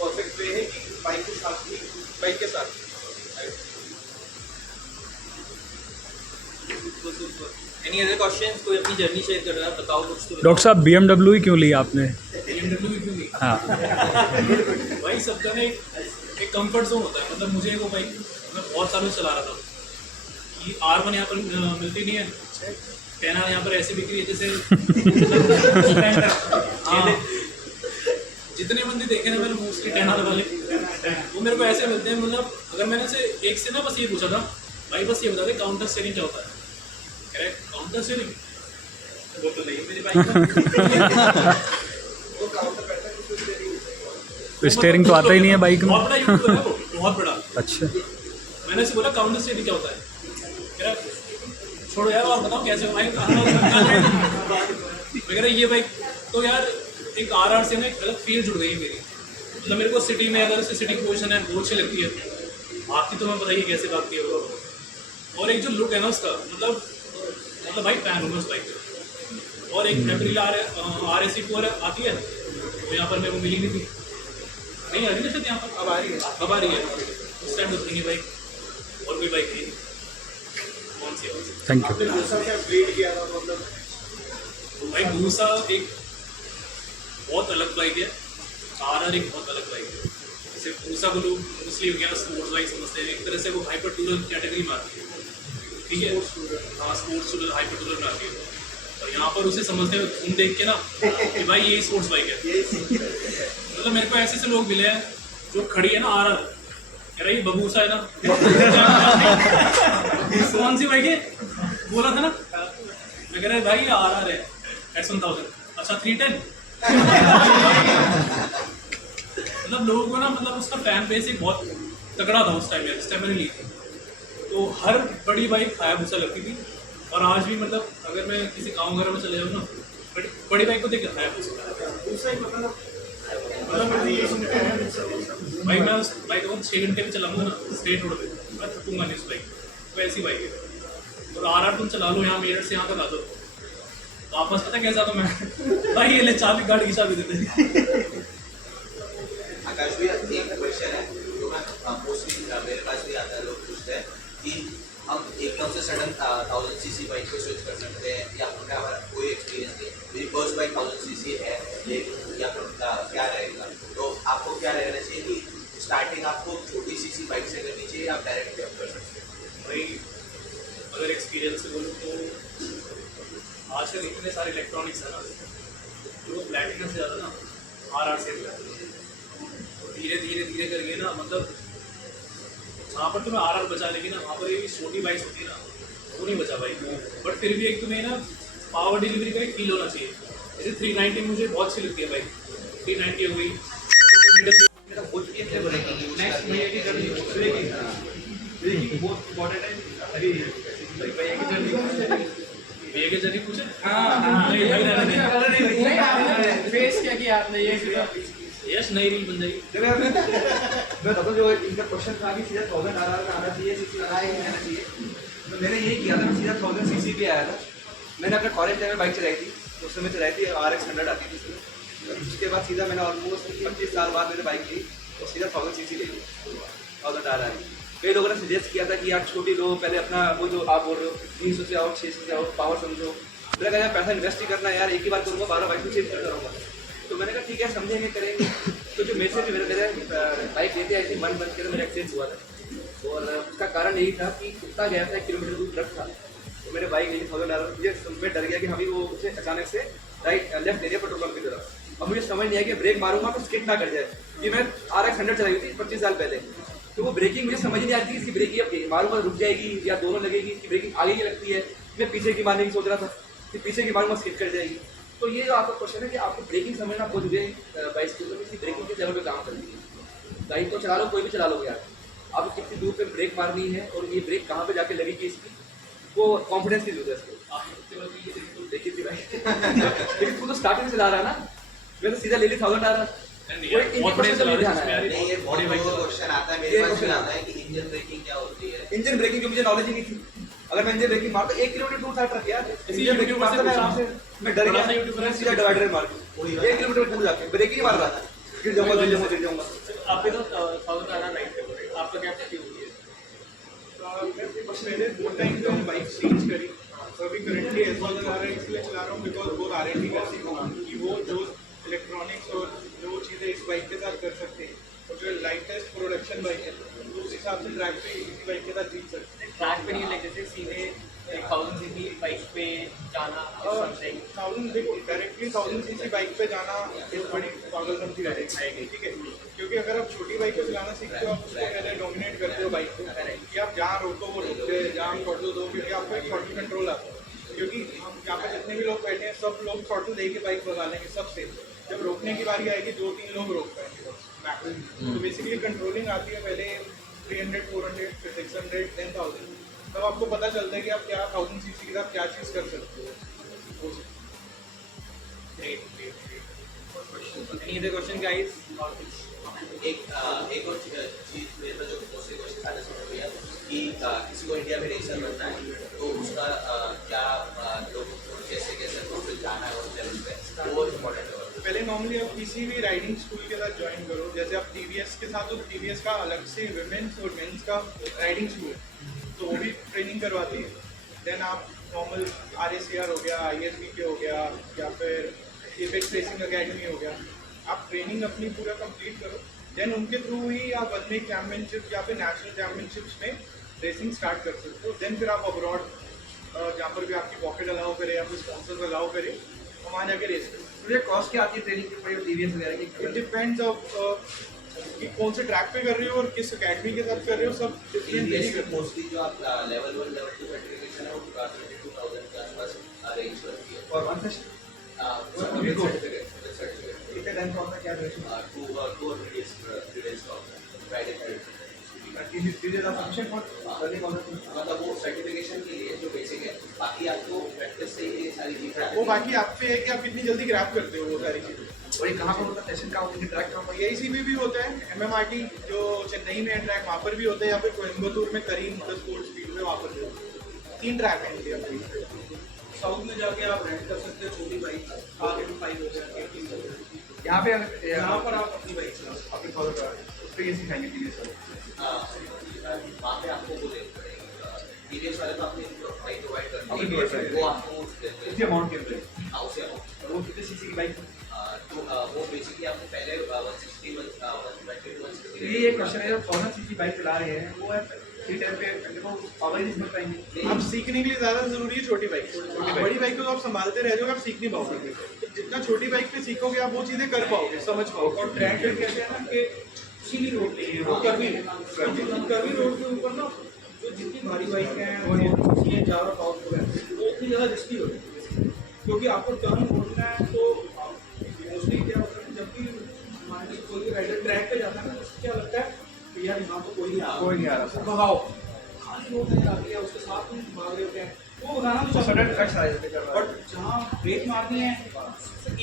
परफेक्ट वे है कि बाइक के साथ ही बाइक के साथ. Any other questions? कोई अपनी जर्नी शेयर कर रहा है, बताओ कुछ तो. डॉक्टर साहब BMW ही क्यों ली आपने? BMW भी क्यों नहीं? हाँ. भाई सबका ना एक कंफर्ट जोन होता है. मतलब मुझे वो बाइक मैं बहुत सालों से चला रहा था. ये R1 यहाँ पर मिलती नहीं है. 10R यहाँ पर ऐसे बिक रही है जैसे हाँ. जितने बंदे देखे ना मैंने मोस्टली 10R वाले, वो मेरे को ऐसे मिलते हैं. मतलब अगर मैंने से एक से ना बस ये पूछा था, भाई बस ये बता दे काउंटर स्टीयरिंग क्या होता है. कह रहे काउंटर स्टीयरिंग वो तो नहीं मेरी बाइक में. तो काउंटर करता है उसमें स्टीयरिंग. तो स्टीयरिंग तो आता ही नहीं है बाइक में. बहुत बड़ा यूट्यूबर है वो, बहुत बड़ा. अच्छा. मैंने उसे बोला काउंटर स्टीयरिंग क्या होता है. कह रहा छोड़ो यार और बताओ कैसे बाइक. मैं कह रहा ये बाइक तो यार एक RR से ना एक अलग फील जुड़ गई मेरी. मतलब मेरे को सिटी में अगर सिटी पोजीशन है बहुत अच्छी लगती है. आपकी तो मैं बताइए कैसे भागती है वो. और एक जो लुक है ना उसका, मतलब भाई फैन हूँ मैं उस बाइक का. और एक एप्रिल RSE4 आती है, वो यहाँ पर मेरे को मिली नहीं थी. नहीं आ रही ना शायद यहाँ पर. अब आ रही है. अब आ रही है. उस टाइम तो थी बाइक, और कोई बाइक नहीं. कौन सी थैंक यू. आपने दूसरा क्या ब्रीड किया था मतलब? भाई दूसरा एक बहुत अलग बाइक है. RR एक बहुत अलग बाइक है. जैसे दूसरा को लोग मोस्टली हो गया स्पोर्ट्स बाइक समझते हैं. एक तरह से वो हाइपर टूरर कैटेगरी में आती है. ठीक है, हाँ स्पोर्ट्स टूरर हाइपर टूरर में आती है. और यहाँ पर उसे समझते हैं घूम देख के ना कि भाई ये स्पोर्ट्स बाइक है. मतलब मेरे को ऐसे लोग मिले हैं जो खड़ी है ना RR, कह रहा ये बबूसा है ना. कौन सी बाइक है बोला था ना. मैं कह रहा भाई ये RR है X1000. अच्छा 310. मतलब लोगों को ना मतलब उसका फैन बेस एक बहुत तगड़ा था उस टाइम में, जिस टाइम मैंने ली थी. तो हर बड़ी बाइक हायाबुसा लगती थी. और आज भी मतलब अगर मैं किसी गाँव वगैरह में चले जाऊँ ना, बड़ी बाइक को देख के हायाबुसा. दूसरा ही मतलब भाई मैं उस बाइक को 6 घंटे में चलाऊंगा ना स्ट्रेट रोड पे, मैं थकूंगा नहीं उस बाइक. तो ऐसी बाइक है. और RR तुम चला लो यहाँ मेरठ से यहाँ तक आ दो, वापस पता कैसा था मैं भाई ये ले चाबी, गाड़ी की चाबी देते. आकाश भैया एक क्वेश्चन है जो मैं मोस्टली मेरे पास भी आता है. लोग पूछते हैं कि हम एकदम से सडन 1000cc बाइक पे स्विच कर सकते हैं या फिर हमारा कोई एक्सपीरियंस नहीं. मेरी फर्स्ट बाइक 1000cc है या फिर क्या रहेगा, तो आपको क्या लिए आप डायरेक्टली आप कर सकते हैं। भाई अगर एक्सपीरियंस से बोलूँ तो आजकल इतने सारे इलेक्ट्रॉनिक्स है ना, जो प्लैटिनम से ज़्यादा ना RR सेल करते हैं। तो धीरे धीरे धीरे करके ना, मतलब जहाँ पर तुम्हें RR बचा लेगी ना, वहाँ पर ये छोटी बाइक्स होती है ना, वो नहीं बचा भाई। बट फिर भी एक तुम्हें ना पावर डिलीवरी का एक फील होना चाहिए। जैसे 390 मुझे बहुत अच्छी लगती है बाइक, 390 हो गई। नेक्स्ट भैया की जर्नी ब्रेकिंग बहुत इम्पोर्टेंट है। अभी भैया की जर्नी भैया की जर्नी पूछे? हाँ नहीं भाई नहीं फेस क्या किया आपने ये यश नई रील बन जाएगी। मैं बताता जो इनका क्वेश्चन था कि सीधा 1000 RR में आना चाहिए, सीसी आना चाहिए। तो मैंने यही किया था, मैं सीधा 1000 सीसी पे आया था। मैंने अपने कॉलेज टाइम में बाइक चलाई थी, उस समय चलाई थी RX 100 आती थी उसमें। उसके बाद सीधा मैंने ऑलमोस्ट 25 साल बाद मैंने बाइक ली और सीधा 1000 सीसी ले ली, 1000 RR। कई लोगों ने सजेस्ट किया था कि यार छोटी लो, पहले अपना वो जो आप बोल रहे हो 300 से आओ, 600 से आओ, पावर समझो। मैंने कहा यार पैसा इन्वेस्ट ही करना है यार, एक ही बार करूँगा, 12 बाइक में चेंज करता रहूँगा। तो मैंने कहा ठीक है, समझेंगे करेंगे। तो जो मेरे से भी मेरे बाइक लेते ऐसे मन बन के मेरा एक्सीडेंट हुआ था, और उसका कारण यही था कि कुत्ता गया था 1 किलोमीटर दूर ट्रक था। तो मेरे बाइक लेके 1000 RR, मुझे मैं डर गया कि अभी वो उसे अचानक से लेफ्ट एरिया पेट्रोल पंप की तरफ। अब मुझे समझ नहीं आया कि ब्रेक मारूंगा तो स्किड ना कर जाए, कि मैं RX 100 चलाई थी 25 साल पहले। तो वो ब्रेकिंग मुझे समझ नहीं आती कि इसकी ब्रेकिंग अब मारूंगा रुक जाएगी या दोनों लगेगी, इसकी ब्रेकिंग आगे की लगती है। मैं पीछे की मारने की सोच रहा था कि पीछे की मारूंगा स्किड कर जाएगी। तो ये जो आपका क्वेश्चन है कि आपको ब्रेकिंग समझना बहुत जरूरी है बाइक के ऊपर, इसकी ब्रेकिंग किस लेवल पे काम करती है। बाइक तो चला लो, कोई भी चला लोगे यार, आपको कितनी दूर पे ब्रेक मारनी है और ये ब्रेक कहाँ पे जाके लगेगी, इसकी वो कॉन्फिडेंस की जरूरत है इसको। देखिए थी भाई लेकिन तू तो स्टार्टिंग से चला रहा है ना, मैं तो सीधा ले ली 1000 RR। बहुत बढ़िया चला रहे हैं। नहीं, ये बहुत बड़ा क्वेश्चन आता है मेरे पास भी आता है कि इंजन ब्रेकिंग क्या होती है। इंजन ब्रेकिंग की मुझे नॉलेज ही नहीं थी। अगर मैं इंजन ब्रेकिंग मारता 1 किलोमीटर दूर था ट्रक यार, इंजन ब्रेकिंग मारता मैं आराम से, मैं डर गया, मैं सीधा डिवाइडर मार के 1 किलोमीटर दूर जाके ब्रेकिंग मार रहा था, गिर जाऊंगा गिर जाऊंगा गिर जाऊंगा। आपके तो 1000 RR राइड पे आपका क्या पति हुई है? मैं बस मैंने वो टाइम पे बाइक चेंज करी, तो अभी करंटली S1000 RR इसलिए चला रहा हूँ बिकॉज बहुत R&D करती हूँ कि वो जो इलेक्ट्रॉनिक्स और जो चीज़ें इस बाइक के साथ कर सकते हैं, और जो लाइटेस्ट प्रोडक्शन बाइक है तो उस हिसाब से ट्रैक पे इसी बाइक के साथ जीत सकते हैं। ट्रैक पे नहीं लेते थे, सीधे 1000 सीसी बाइक पे जाना समथिंग। 1000 देखो डायरेक्टली 1000 सीसी बाइक पे जाना एक बड़ी पागलपंती रहेगी, ठीक है। क्योंकि अगर आप छोटी बाइक को चलाना सीखते हो, आप उसको पहले डोमिनेट करते हो बाइक को, कि आप जहाँ रोको वो रोक दे, जहाँ हम थ्रॉटल दो, क्योंकि आपको एक थ्रॉटल कंट्रोल आता है। क्योंकि हम यहाँ पे जितने भी लोग बैठे हैं सब लोग थ्रॉटल दे के बाइक भगा लेंगे सबसे, जब रोकने की बारी आएगी 2-3 लोग रोक पाएंगे बस। तो बेसिकली कंट्रोलिंग आती है पहले 300, 400, 600, 10,000, तब आपको पता चलता है कि आप क्या 1000 सीसी के साथ क्या चीज़ कर सकते हो। Any other question guys? एक और चीज मेरे पास जो दूसरे क्वेश्चन आने से भैया कि किसी को इंडिया में रेसर बनना है तो उसका क्या लोग कैसे प्रोसेस जाना है उस लेवल पे, वो इम्पोर्टेंट है। पहले नॉर्मली आप किसी भी राइडिंग स्कूल के साथ ज्वाइन करो, जैसे आप TVS के साथ हो, TVS का अलग से विमेंस और मेंस का राइडिंग स्कूल, तो वो भी ट्रेनिंग करवाती है। देन आप नॉर्मल RACR हो गया, ISBK हो गया, या फिर एपेक्स रेसिंग अकेडमी हो गया, आप ट्रेनिंग अपनी पूरा कंप्लीट करो। देन उनके थ्रू ही आप वन वीक चैम्पियनशिप या फिर नेशनल चैम्पियनशिप्स में रेसिंग स्टार्ट कर सकते हो। देन फिर आप अब्रॉड जहाँ पर भी आपकी पॉकेट अलाउ करे या फिर स्पॉन्सर्स अलाउ करे, वहाँ जाके रेस करो। मुझे कॉस्ट क्या आती है ट्रेनिंग की, पड़ी TVS वगैरह की? इट डिपेंड्स ऑफ कि कौन से ट्रैक पे कर रहे हो और किस अकेडमी के साथ कर रहे हो, सब डिफरेंट वेरी करते हैं। मोस्टली जो आप लेवल 1 लेवल 2 सर्टिफिकेशन है वो 22,000 के आसपास रेंज करती है। और वन सेशन कितने टाइम का होता है, क्या रेशियो? 2 और 3 days का होता है फ्राइडे मतलब वो सर्टिफिकेशन के लिए जो बेसिक है, बाकी आपको प्रैक्टिस से ये सारी चीजें वो बाकी आप पे है कि आप कितनी जल्दी ग्रैब करते हो वो सारी चीज़ें। और ये कहाँ पर होता है, सेशन कहाँ होता है, ट्रैक कहाँ पर? ये ACB भी होता है, MMRT जो चेन्नई में ट्रैक वहाँ पर भी होता है, या फिर कोयम्बतूर में करीम स्पोर्ट्स फील्ड में वहाँ पर भी होता है। 3 ट्रैक हैं इंडिया। साउथ में जाके आप रेंट कर सकते हो छोटी बाइक, आगे में 5 हो गया, 18 हो गया। यहाँ पर आप अपनी बाइक चलाओ, अपनी फॉलो करा उस पर ये सिखाएंगे TVS वाले। वहाँ पे आपको वो देते हैं TVS वाले तो अपनी बाइक प्रोवाइड करते अपनी provide हैं, करते वो हैं। आपको देते हैं कितने अमाउंट के अंदर? हाउस या और वो कितने सीसी की बाइक? 2 वो बेसिकली आपको पहले 160 120 ये एक क्वेश्चन है, जब 1000 सीसी बाइक चला रहे हैं वो है फ्री टाइम पे देखो पावर नहीं समझ पाएंगे। आप सीखने के लिए ज़्यादा ज़रूरी है छोटी बाइक। बड़ी बाइक को तो आप संभालते रह जाओगे, आप सीख नहीं पाओगे। तो जितना छोटी बाइक पे सीखोगे आप वो चीज़ें कर पाओगे, समझ पाओगे। और ट्रैक पे कैसे है ना कि सीधी रोड नहीं है, वो कर्वी रोड के ऊपर ना जो जितनी भारी बाइक है और ये ज़्यादा पावरफुल है वो उतनी ज़्यादा रिस्की होती है, क्योंकि आपको टर्न घूमना है। तो मोस्टली क्या होता है जब भी मान लीजिए कोई राइडर ट्रैक पे जाता है ना तो उसको क्या लगता है कि यार यहाँ तो कोई नहीं आ रहा, भगाओ खाली रोड नजर आती है, उसके साथ में भाग रहे होते हैं, वो भगाना तो सडन कट्स आ जाते हैं। बट जहाँ ब्रेक मारनी है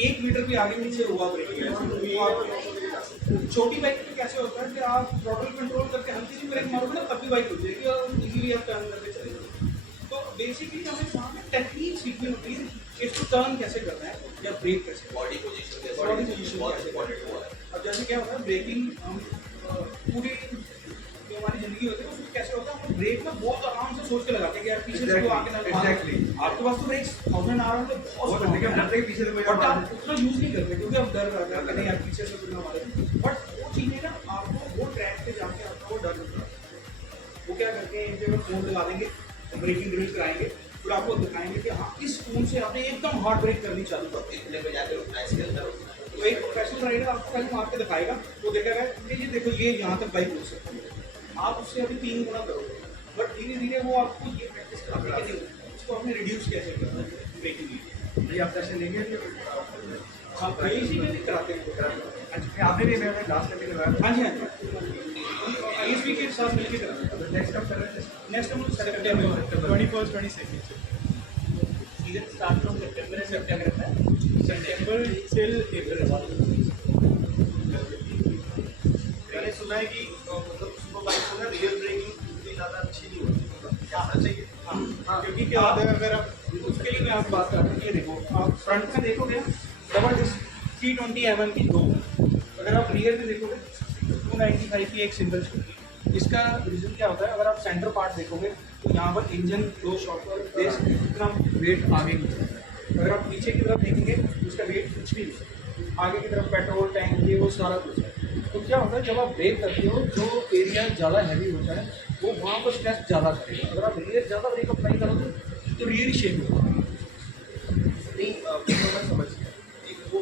1 मीटर भी आगे नीचे हुआ ब्रेक। छोटी बाइक पे कैसे होता है कि आप थ्रॉटल कंट्रोल करके हल्की सी ब्रेक मारोगे ना तब भी बाइक रुक जाएगी और इजीली आप टर्न करके चले जाओगे। तो बेसिकली हमें वहाँ पे टेक्निक सीखनी होती है कि इसको टर्न कैसे करना है या ब्रेक कैसे, बॉडी पोजीशन बॉडी पोजीशन बहुत कैसे इंपॉर्टेंट करना हुआ है। है। अब जैसे क्या होता है ब्रेकिंग हम पूरी जो हमारी जिंदगी होती है उसमें कैसे होता है हम ब्रेक में बहुत आराम से सोच के लगाते हैं कि यार पीछे से कोई आगे ना आपके पास तो ब्रेक्स 1000 आ रहा है तो बहुत पीछे से बट आप उतना यूज नहीं करते क्योंकि आप डर रहता है कहीं यार पीछे से कुछ ना मारे। बट वो चीजें ना आपको वो ट्रैक पे जाके आपका वो डर होता है। वो क्या करते हैं एक जगह फोन लगा देंगे, ब्रेकिंग ड्रिल कराएंगे, फिर आपको दिखाएंगे कि हाँ इस फोन से आपने एकदम हार्ड ब्रेक करनी चालू कर दी। इतने पे जाके रुकना है, इसके अंदर रुकना है। तो एक प्रोफेशनल राइडर आपको पहले मार के दिखाएगा, वो देखेगा कि ये देखो ये यहाँ तक बाइक रुक सकती है, आप उससे अभी 3 गुना करोगे। बट धीरे धीरे वो आपको ये प्रैक्टिस कराते हैं कि नहीं उसको आपने रिड्यूस कैसे करना है ब्रेकिंग। ये आप पैसे लेंगे हाँ इसी में भी कराते हैं। अच्छा आपने भी मेरा लास्ट करके लगाया। हाँ जी हाँ जी ISP के साथ मिलकर कराते हैं। नेक्स्ट कब कर रहे हैं? नेक्स्ट हम September 21st 22nd season start from September से सेप्टेम्बर रहता है। सितंबर टिल अप्रैल। मैंने सुना है कि मतलब सुपर बाइक को ना रियर ब्रेकिंग उतनी ज़्यादा अच्छी नहीं होती, मतलब क्या होना चाहिए? हाँ क्योंकि क्या होता है अगर आप उसके लिए मैं आपको बात कर रहा हूँ। ये देखो आप फ्रंट में देखोगे डबल डिस्क 320 mm की 2, अगर आप रियर में देखोगे 295 की एक सिंगल छोटी। इसका रीज़न क्या होता है, अगर आप सेंटर पार्ट देखोगे तो यहाँ पर इंजन 2 शॉक और बेस इतना वेट आगे नहीं होता है। अगर आप पीछे की तरफ देखेंगे तो उसका वेट कुछ भी नहीं, आगे की तरफ पेट्रोल टैंक ये वो सारा कुछ है। तो क्या होता है जब आप ब्रेक करते हो जो एरिया ज़्यादा हैवी होता है वो वहाँ पर स्ट्रेस ज़्यादा करेगा। अगर आप रियर ज़्यादा ब्रेक अप्लाई करोगे तो रियर ही शेप होगा। नहीं मैं समझ गया कि वो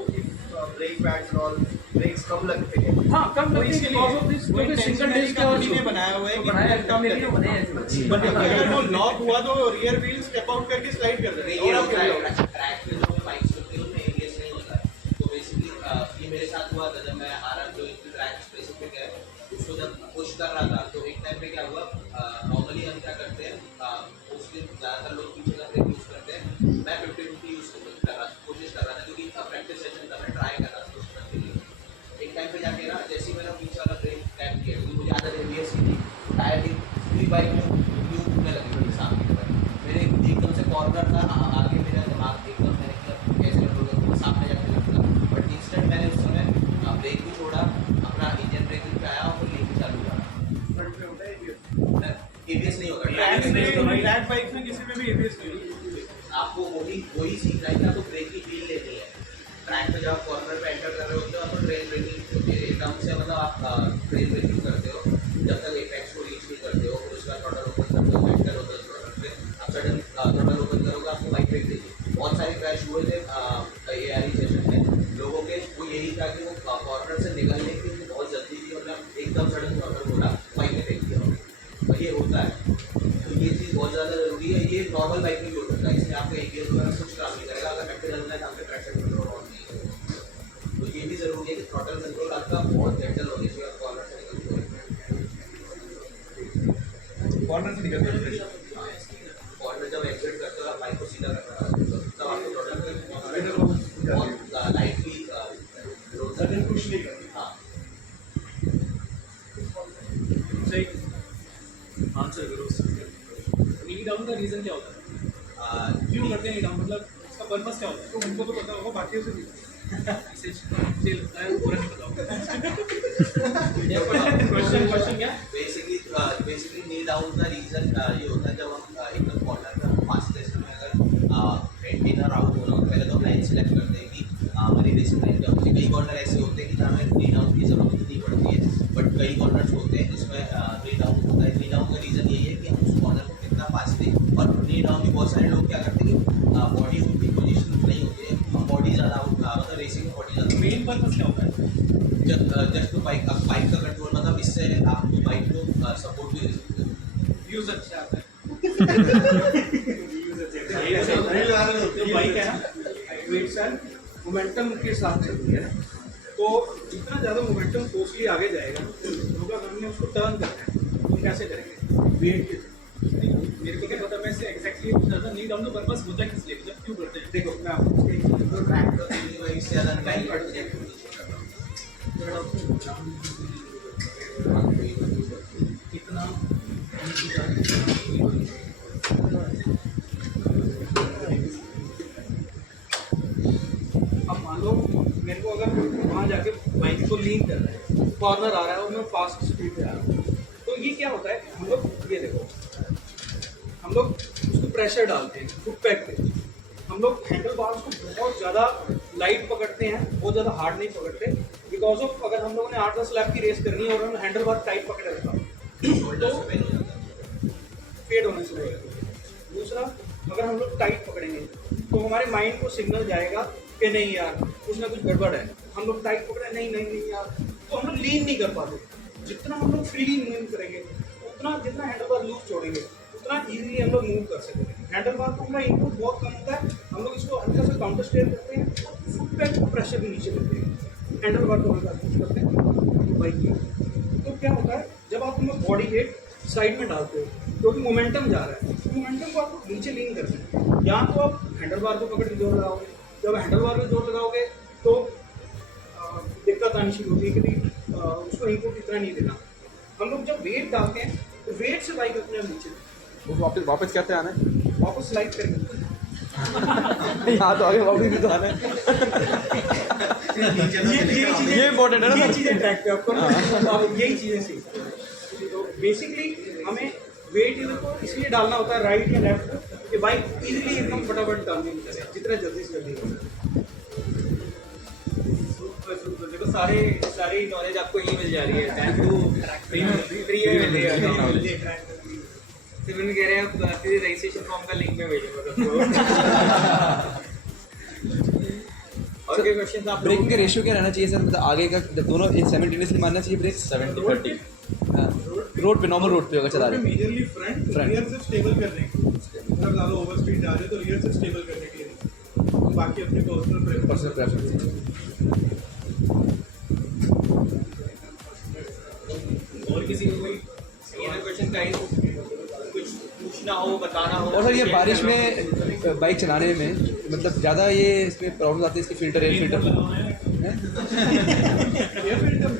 ब्रेक पैड्स और ब्रेक्स कम लगते हैं। हाँ कम लगते हैं because of this, क्योंकि सिंगल डिस्क का ने बनाया हुआ है कि बनाया है, कम कंपनी ने बनाया है। बट अगर वो लॉक हुआ तो रियर व्हील स्टेप आउट करके स्लाइड कर देते हैं। ये होता है ट्रैक पे जो बाइक्स होती है उनमें ABS नहीं होता है। तो बेसिकली ये मेरे साथ हुआ था जब मैं RR जो ट्रैक स्पेसिफिक है उसको जब पुश कर रहा था तो एक टाइम पे क्या हुआ, नॉर्मली हम क्या करते हैं मोस्टली ज़्यादातर लोग पीछे का ब्रेक यूज़ करते हैं। मैं 50-50 यूज़ कोशिश कर रहा था क्योंकि प्रैक्टिस सेशन कर रहा ट्राई कर रहा था उसके लिए। एक टाइम पे जाके ना जैसे ही मैंने पीछे वाला ब्रेक टैप किया क्योंकि मुझे आदत ABS की थी, टायर की पूरी बाइक में न्यू घूमने लगी मेरी सामने की बाइक। मेरे एकदम से कॉर्नर था आगे, मेरा दिमाग एकदम मैंने कहा कैसे करूँगा सामने जाके लगता। बट इंस्टेंट मैंने उस समय ब्रेक भी छोड़ा, अपना इंजन ब्रेकिंग पे आया और फिर लेके चालू करा। फ्रंट में होता है ABS नहीं होगा ट्रैक बाइक में किसी में भी ABS नहीं होता। आपको वही सीखना है कि आपको ब्रेक की फील लेनी है। ट्रैक पे जब आप कॉर्नर पे एंटर कर रहे होते हो आपको ट्रेन ब्रेकिंग होती है एकदम से, मतलब आप ट्रेन ब्रेकिंग करते हो जब तक एपेक्स को रीच नहीं करते हो, फिर उसका थ्रॉटल ओपन करते हो, एंटर होता है थ्रॉटल पे, आप सडन थ्रॉटल ओपन करोगे आपको बाइक ब्रेक देगी। बहुत सारे क्रैश हुए थे ARE सेशन में लोगों के, वो यही था कि वो कॉर्नर से निकलने की बहुत जल्दी थी, मतलब एकदम सडन थ्रॉटल बोला बाइक ने फेंक दिया। तो ये होता है, तो ये चीज़ बहुत ज़्यादा ज़रूरी है। ये नॉर्मल बाइक में भी हो सकता है, इसमें आपको ABS वगैरह कुछ काम नहीं करेगा। अगर एक्टिव चलना है तो आपके ट्रैक्शन कंट्रोल ऑन नहीं है, तो ये भी ज़रूरी है कि थ्रॉटल कंट्रोल आपका बहुत जेंटल होनी चाहिए। आप कॉर्नर से निकलते हो, कॉर्नर से निकलते हैं। कॉर्नर जब एग्जिट करते हो आप बाइक को सीधा करना है तब आपको थ्रॉटल बहुत लाइटली सडन पुश नहीं करते। हाँ सही आंसर करो। नी डाउन का रीज़न क्या होता है, क्यों करते हैं नी डाउन, मतलब इसका पर्पस क्या होता है? तो उनको तो पता होगा, बाकियों से भी मुझे लगता है पूरा नहीं पता होगा। क्वेश्चन क्या? बेसिकली नी डाउन का रीज़न ये होता है जब हम एकदम कॉर्नर का फास्टेस्ट में अगर मेंटेनर आउट होना हो, पहले तो हम लाइन सेलेक्ट करते हैं कि हमारी रेसिंग लाइन क्या होती है। कई कॉर्नर ऐसे होते हैं कि जहाँ हमें रीड आउट की जरूरत नहीं पड़ती है, बट कई कॉर्नर्स होते हैं जिसमें रीड आउट होता है। रीड आउट का रीज़न यही है कि हम उस कॉर्नर को कितना पास दें, और रीड आउट में बहुत सारे लोग क्या करते हैं कि बॉडी उनकी पोजीशन नहीं होती है, हम बॉडी ज़्यादा मतलब रेसिंग में बॉडी ज़्यादा मेन पर्पस क्या होता है? जस्ट बाइक का कंट्रोल, मतलब इससे आपको बाइक को सपोर्ट भी दे। व्यूज अच्छे आते हैं। जो बाइक है ना, वेट्स एंड मोमेंटम के साथ चलती है ना, तो जितना ज़्यादा मोमेंटम फोर्सली आगे जाएगा होगा, हमने उसको टर्न करना है। तो कैसे करेंगे? वेट के मेरे को क्या पता, मैं इससे एग्जैक्टली पूछ रहा था, नी डाउन का पर्पस होता है किस लिए, जब क्यों करते हैं? देखो मैं आपको इससे ज़्यादा नहीं पड़ती है। कितना अब मान लो मेरे को अगर वहाँ जाके बाइक को लीन करना है, कॉर्नर आ रहा है और मैं फास्ट स्पीड पे आ रहा हूँ, तो ये क्या होता है, हम लोग ये देखो, हम लोग उसको प्रेशर डालते हैं फुट पैक पे, हम लोग हैंडल बार्स को बहुत ज़्यादा लाइट पकड़ते हैं, बहुत ज़्यादा हार्ड नहीं पकड़ते, बिकॉज ऑफ अगर हम लोगों ने 8-10 लैप की रेस करनी है और हम हैंडल बार टाइट पकड़े रखा तो फेड होने से लगेगा। दूसरा, अगर हम लोग टाइट पकड़ेंगे तो हमारे माइंड को सिग्नल जाएगा कि नहीं यार कुछ ना कुछ गड़बड़ है, हम लोग टाइट पकड़े नहीं यार, तो हम लोग लीन नहीं कर पाते। जितना हम लोग फ्रीली मूव करेंगे उतना, जितना हैंडल बार लूज छोड़ेंगे उतना ईजिली हम लोग मूव कर सकेंगे। हैंडल बार को हमारा इनपुट बहुत कम होता है, हम लोग इसको हल्का सा काउंटर स्टेयर करते हैं, फुट पैक को प्रेशर भी नीचे देते हैं, हैंडल बार को हल्का पुश करते हैं बाइक में। तो क्या होता है, जब आप हम लोग बॉडी वेट साइड में डालते हो क्योंकि मोमेंटम जा रहा है, तो मोमेंटम को आपको नीचे लीन करना है। यहाँ तो आप हैंडल बार को पकड़ के जोर लगाओगे, जब हैंडल बार में जोर लगाओगे तो दिक्कत आनी शुरू होती है कि उसको इनपुट इतना नहीं देना। हम लोग जब वेट डालते हैं तो वेट से बाइक अपने आप नीचे वापस कैसे आना है? वापस स्लाइड करेंगे। यहाँ तो आगे वापस भी तो आना है। ये इम्पोर्टेंट है ना, ये चीज़ें ट्रैक पे आपको ना, यही चीज़ें सीखना। तो बेसिकली हमें वेट इधर को इसलिए डालना होता है राइट या लेफ्ट कि बाइक इजीली एकदम फटाफट डालनी चाहिए, जितना जल्दी से जल्दी हो। देखो सारी नॉलेज आपको यही मिल जा रही है, थैंक यू, फ्री में मिल रही है। सिमरन कह रहे हैं आप सीधे रजिस्ट्रेशन फॉर्म का लिंक में भेजूंगा। और क्या क्वेश्चन आप? ब्रेकिंग का रेशियो क्या रहना चाहिए सर? मतलब आगे का दोनों साइमल्टेनियसली मारना चाहिए ब्रेक? 70-30 रोड पे, नॉर्मल रोड पे अगर चला रहे हैं। मेजरली फ्रंट रियर से स्टेबल करने के लिए, अगर ज़्यादा ओवर स्पीड जा रहे हो तो रियर से स्टेबल करने के लिए, बाकी अपने पर्सनल प्रेफरेंस। और किसी को कोई क्वेश्चन का कुछ पूछना हो, बताना हो? और सर ये बारिश में बाइक चलाने में मतलब ज़्यादा ये इसमें प्रॉब्लम आती है, इसकी फिल्टर, एयर फिल्टर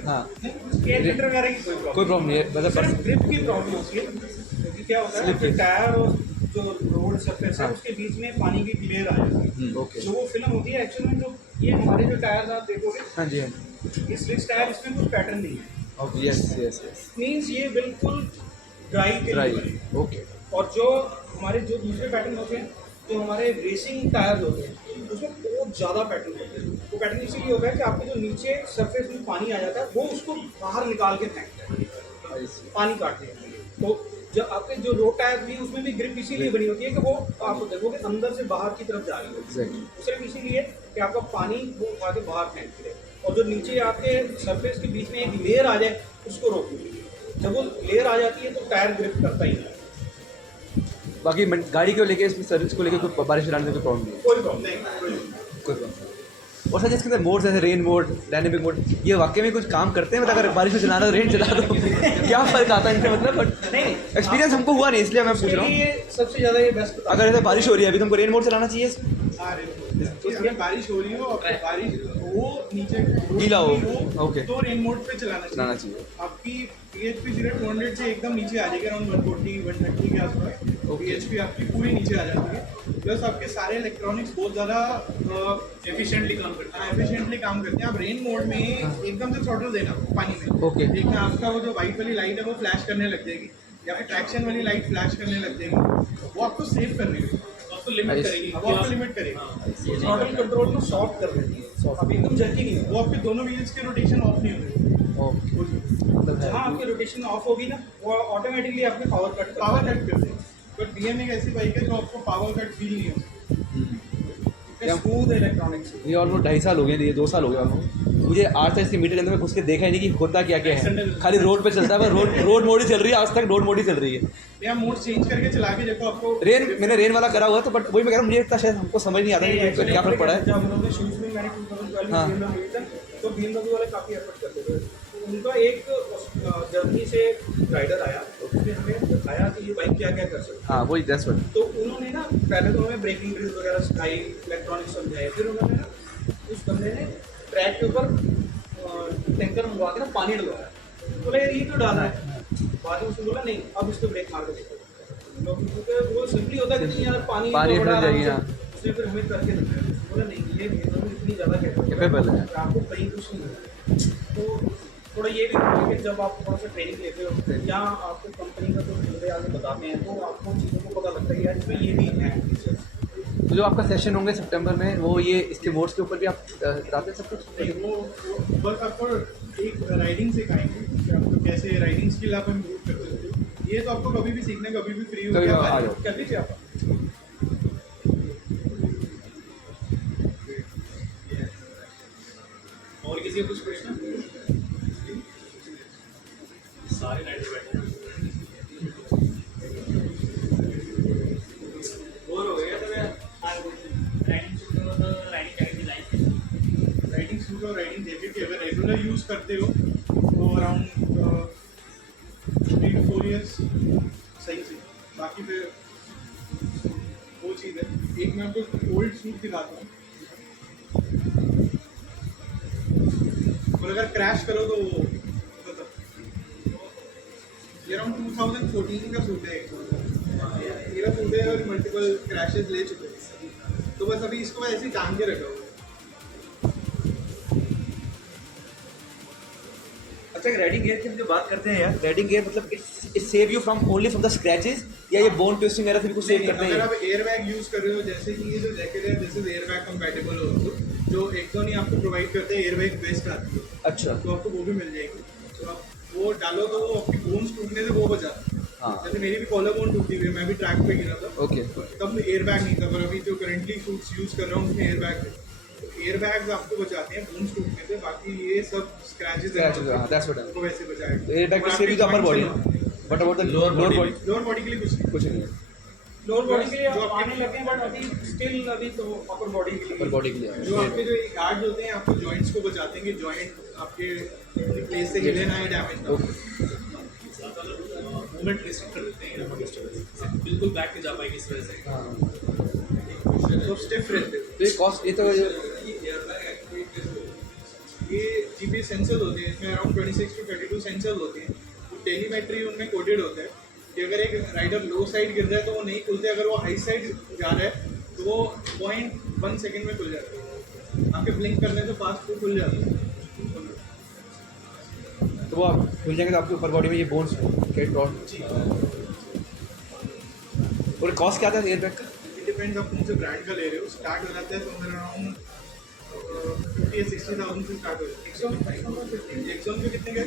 हाँ, एयर फिल्टर वगैरह की कोई प्रॉब्लम नहीं है, मतलब सिर्फ ग्रिप की प्रॉब्लम होती है, क्योंकि क्या होता है कि टायर और जो रोड सरफेस है उसके बीच में पानी की ग्लेयर आ जाती है। ओके, जो वो फिल्म होती है एक्चुअली में, जो ये हमारे जो टायर्स आप देखोगे, हाँ जी हाँ जी, ये स्लिक्स टायर, इसमें कुछ पैटर्न नहीं है, okay, yes yes yes, means ये बिल्कुल ड्राई के लिए राइट, बने। ओके, और जो हमारे जो दूसरे पैटर्न होते हैं, जो हमारे रेसिंग टायर्स होते हैं, उसमें बहुत ज़्यादा पैटर्न होते हैं। वो पैटर्न इसीलिए होता है कि आपके जो नीचे सरफेस में पानी आ जाता है वो उसको बाहर निकाल के फेंकता है, पानी काटने के लिए। तो जब आपके जो रोड टायर भी, उसमें भी ग्रिप इसीलिए बनी होती है कि वो आप देखोगे अंदर से बाहर की तरफ जा रही है, वो सिर्फ इसीलिए कि आपका पानी वो उठा के बाहर फेंक दे, और जो नीचे आपके सरफेस के बीच में एक लेयर आ जाए उसको रोकने। जब वो लेयर आ जाती है तो टायर ग्रिप करता ही है। बाकी गाड़ी को लेके, इसमें सर्विस को लेके कोई बारिश चलाने में कोई प्रॉब्लम नहीं है? कोई प्रॉब्लम नहीं, कोई प्रॉब्लम। और सर जिसके अंदर मोड्स हैं, रेन मोड, डायनेमिक मोड, ये वाकई में कुछ काम करते हैं? मतलब अगर बारिश में चलाना तो रेन चला दो, क्या फ़र्क आता है इनसे? मतलब बट नहीं, एक्सपीरियंस हमको हुआ नहीं, इसलिए मैं पूछ रहा हूँ। ये सबसे ज़्यादा ये बेस्ट बता, अगर ऐसे बारिश हो रही है अभी, तुमको रेन मोड चलाना चाहिए? अगर बारिश हो रही हो और बारिश हो, नीचे गीला हो, ओके, तो रेन मोड पे चलाना चाहिए। आपकी PHP 200 से एकदम नीचे आ जाएगी, अराउंड 140-130 के आसपास PHP आपकी पूरी नीचे आ जाती है। प्लस आपके सारे इलेक्ट्रॉनिक्स बहुत ज़्यादा एफिशिएंटली काम करता है। एफिशिएंटली काम करते हैं। आप रेन मोड में एकदम से थ्रॉटल देना पानी में, ओके, देखना आपका वो जो वाइट वाली लाइट है वो फ्लैश करने लग जाएगी, या फिर ट्रैक्शन वाली लाइट फ्लैश करने लग जाएगी, वो आपको सेव करने की, आपको लिमिट करेगी, वो आपको लिमिट करेगी, थ्रॉटल कंट्रोल को सॉफ्ट कर देती है। अभी एकदम जर्की नहीं वो आपके दोनों व्हील्स के रोटेशन ऑफ नहीं होंगे। मतलब है जहाँ आपकी रोटेशन ऑफ होगी ना वो ऑटोमेटिकली आपके पावर कट पावर कट कर देगा। बट BM एक ऐसी बाइक है जो आपको पावर कट फील नहीं होगा। Smooth electronics. ये ऑलमोस्ट 2.5 साल हो गए, ये 2 साल हो गए ऑलमोस्ट। मुझे आज तक इसके मीटर के अंदर में घुस के देखा ही नहीं कि होता क्या क्या है। खाली रोड पे चलता है, रोड मोड ही चल रही है, आज तक रोड मोड ही चल रही है। या मोड चेंज करके चला के देखो आपको मैंने रेन वाला करा हुआ, तो बट वही मैं कह रहा हूँ, मुझे इतना शायद हमको समझ नहीं आता कि क्या फर्क पड़ा है। जब उन्होंने शूज में मैंने 2012 हाँ। में लिया था तो BMW वाले काफ़ी एफर्ट करते थे। तो उनका एक जर्मनी से राइडर आया, उसने हमें बताया कि ये बाइक क्या क्या कर सकती है। हाँ वही दैट्स व्हाट। तो उन्होंने ना पहले तो हमें ब्रेकिंग ड्रिल वगैरह सिखाई, इलेक्ट्रॉनिक्स समझाए, फिर उन्होंने ना उस बंदे ने ट्रैक के ऊपर टैंकर मंगवा के ना पानी डलवाया। बोला यार ये क्यों डाला है? बाद में उसने बोला नहीं अब इसको ब्रेक मार के देखो। तो क्योंकि वो सिंपली होता है कि नहीं यार पानी पानी तो बड़ा फट जाएगी, आराम हाँ। से- उसने फिर हमें करके दिखाया। बोला नहीं ये इतनी ज़्यादा Capable है। आपको कहीं कुछ नहीं है। तो थोड़ा ये भी होता है कि जब आप थोड़ा सा ट्रेनिंग लेते हो या आपको कंपनी का कुछ बंदे आगे बताते हैं तो आपको चीज़ों को पता लगता है कि यार इसमें ये भी है। तो जो आपका सेशन होंगे सितंबर में, वो ये इसके मोड्स के ऊपर भी आप बताते हैं सब कुछ? वो बस आपको एक राइडिंग सिखाएंगे कि आपको कैसे राइडिंग स्किल आप इम्प्रूव कर सकते हो। ये तो आपको कभी भी सीखना, कभी भी फ्री हो कभी गया आ जाओ। कभी भी आप और किसी का कुछ प्रश्न? सारे राइडर बैठे हैं। बोर हो गया तो राइडिंग शुरू करो तो riding jacket design. Riding suit और राइडिंग जैकेट की अगर रेगुलर यूज़ करते हो तो अराउंड 3 to 4 years सही से। बाकी फिर वो चीज़ है। एक मैं आपको ओल्ड सूट दिखाता हूँ, और अगर क्रैश करो तो वो मतलब ये अराउंड 2014 का सूट है। मेरा सूट है और मल्टीपल क्रैशेस ले चुके हैं, तो बस अभी इसको ऐसे ही टांग के रखा हुआ है। अच्छा, राइडिंग गियर की हम जो बात करते हैं यार, राइडिंग गियर मतलब it save you from only from the scratches, या ये बोन ट्विस्टिंग वगैरह से भी कुछ सेव करते अगर हैं? आप एयर बैग यूज कर रहे हो, जैसे कि ये जो जैकेट है this is air bag compatible हो, जो एक्सॉन ही आपको प्रोवाइड करते हैं एयर बैग वेस्ट आती है, अच्छा, तो आपको वो भी मिल जाएगी। तो आप वो डालो तो वो आपकी बोन्स टूटने से वो बचाता है। हाँ। जैसे मेरी भी कॉलर बोन टूटी हुई है, मैं भी ट्रैक पे गिरा था, ओके, तब एयर बैग नहीं था, पर अभी जो करंटली सूट्स यूज कर रहा हूँ उसमें एयर बैग है। एयर बैग्स आपको बचाते हैं बोन्स टूटने से, बाकी ये सब स्क्रैचेस हाँ, that's what I mean. को वैसे बचाएगा। तो एयर बैग से भी तो upper body, but about the lower body lower body के लिए कुछ नहीं। कुछ नहीं है, लोअर बॉडी के लिए जो आप आपके- आने लगे हैं बट अभी स्टिल अभी तो अपर बॉडी के लिए अपर बॉडी के लिए जो आपके जो गार्ड होते हैं आपको जॉइंट्स को बचाते हैं कि जॉइंट आपके प्लेस से हिले ना, डैमेज ना हो। मूवमेंट रिस्ट्रिक्ट कर देते हैं बिल्कुल बैक पे जा पाएगी इस वजह से। तो स्टिफ रहते हैं। तो ये कॉस्ट, ये तो ये GPS सेंसर होते हैं, इसमें अराउंड 26 to 32 सेंसर होते हैं। वो टेलीमेट्री उनमें कोडेड होता है कि अगर एक राइडर लो साइड गिर रहा है तो वो नहीं खुलते, अगर वो हाई साइड जा रहा है तो वो 0.1 सेकेंड में खुल जाता है। आपके ब्लिंक करने से फास्ट वो खुल जाता है। तो वो आप खुल जाएंगे तो आपके ऊपर बॉडी में ये बोन्स गेट रॉड। और कॉस्ट क्या आता है एयर बैग का? इट डिपेंड्स आप कौन से ब्रांड का ले रहे हो। स्टार्ट हो जाता है समवेयर अराउंड 50 या 60,000 से स्टार्ट हो जाता है। एक्सॉन पे कितने का?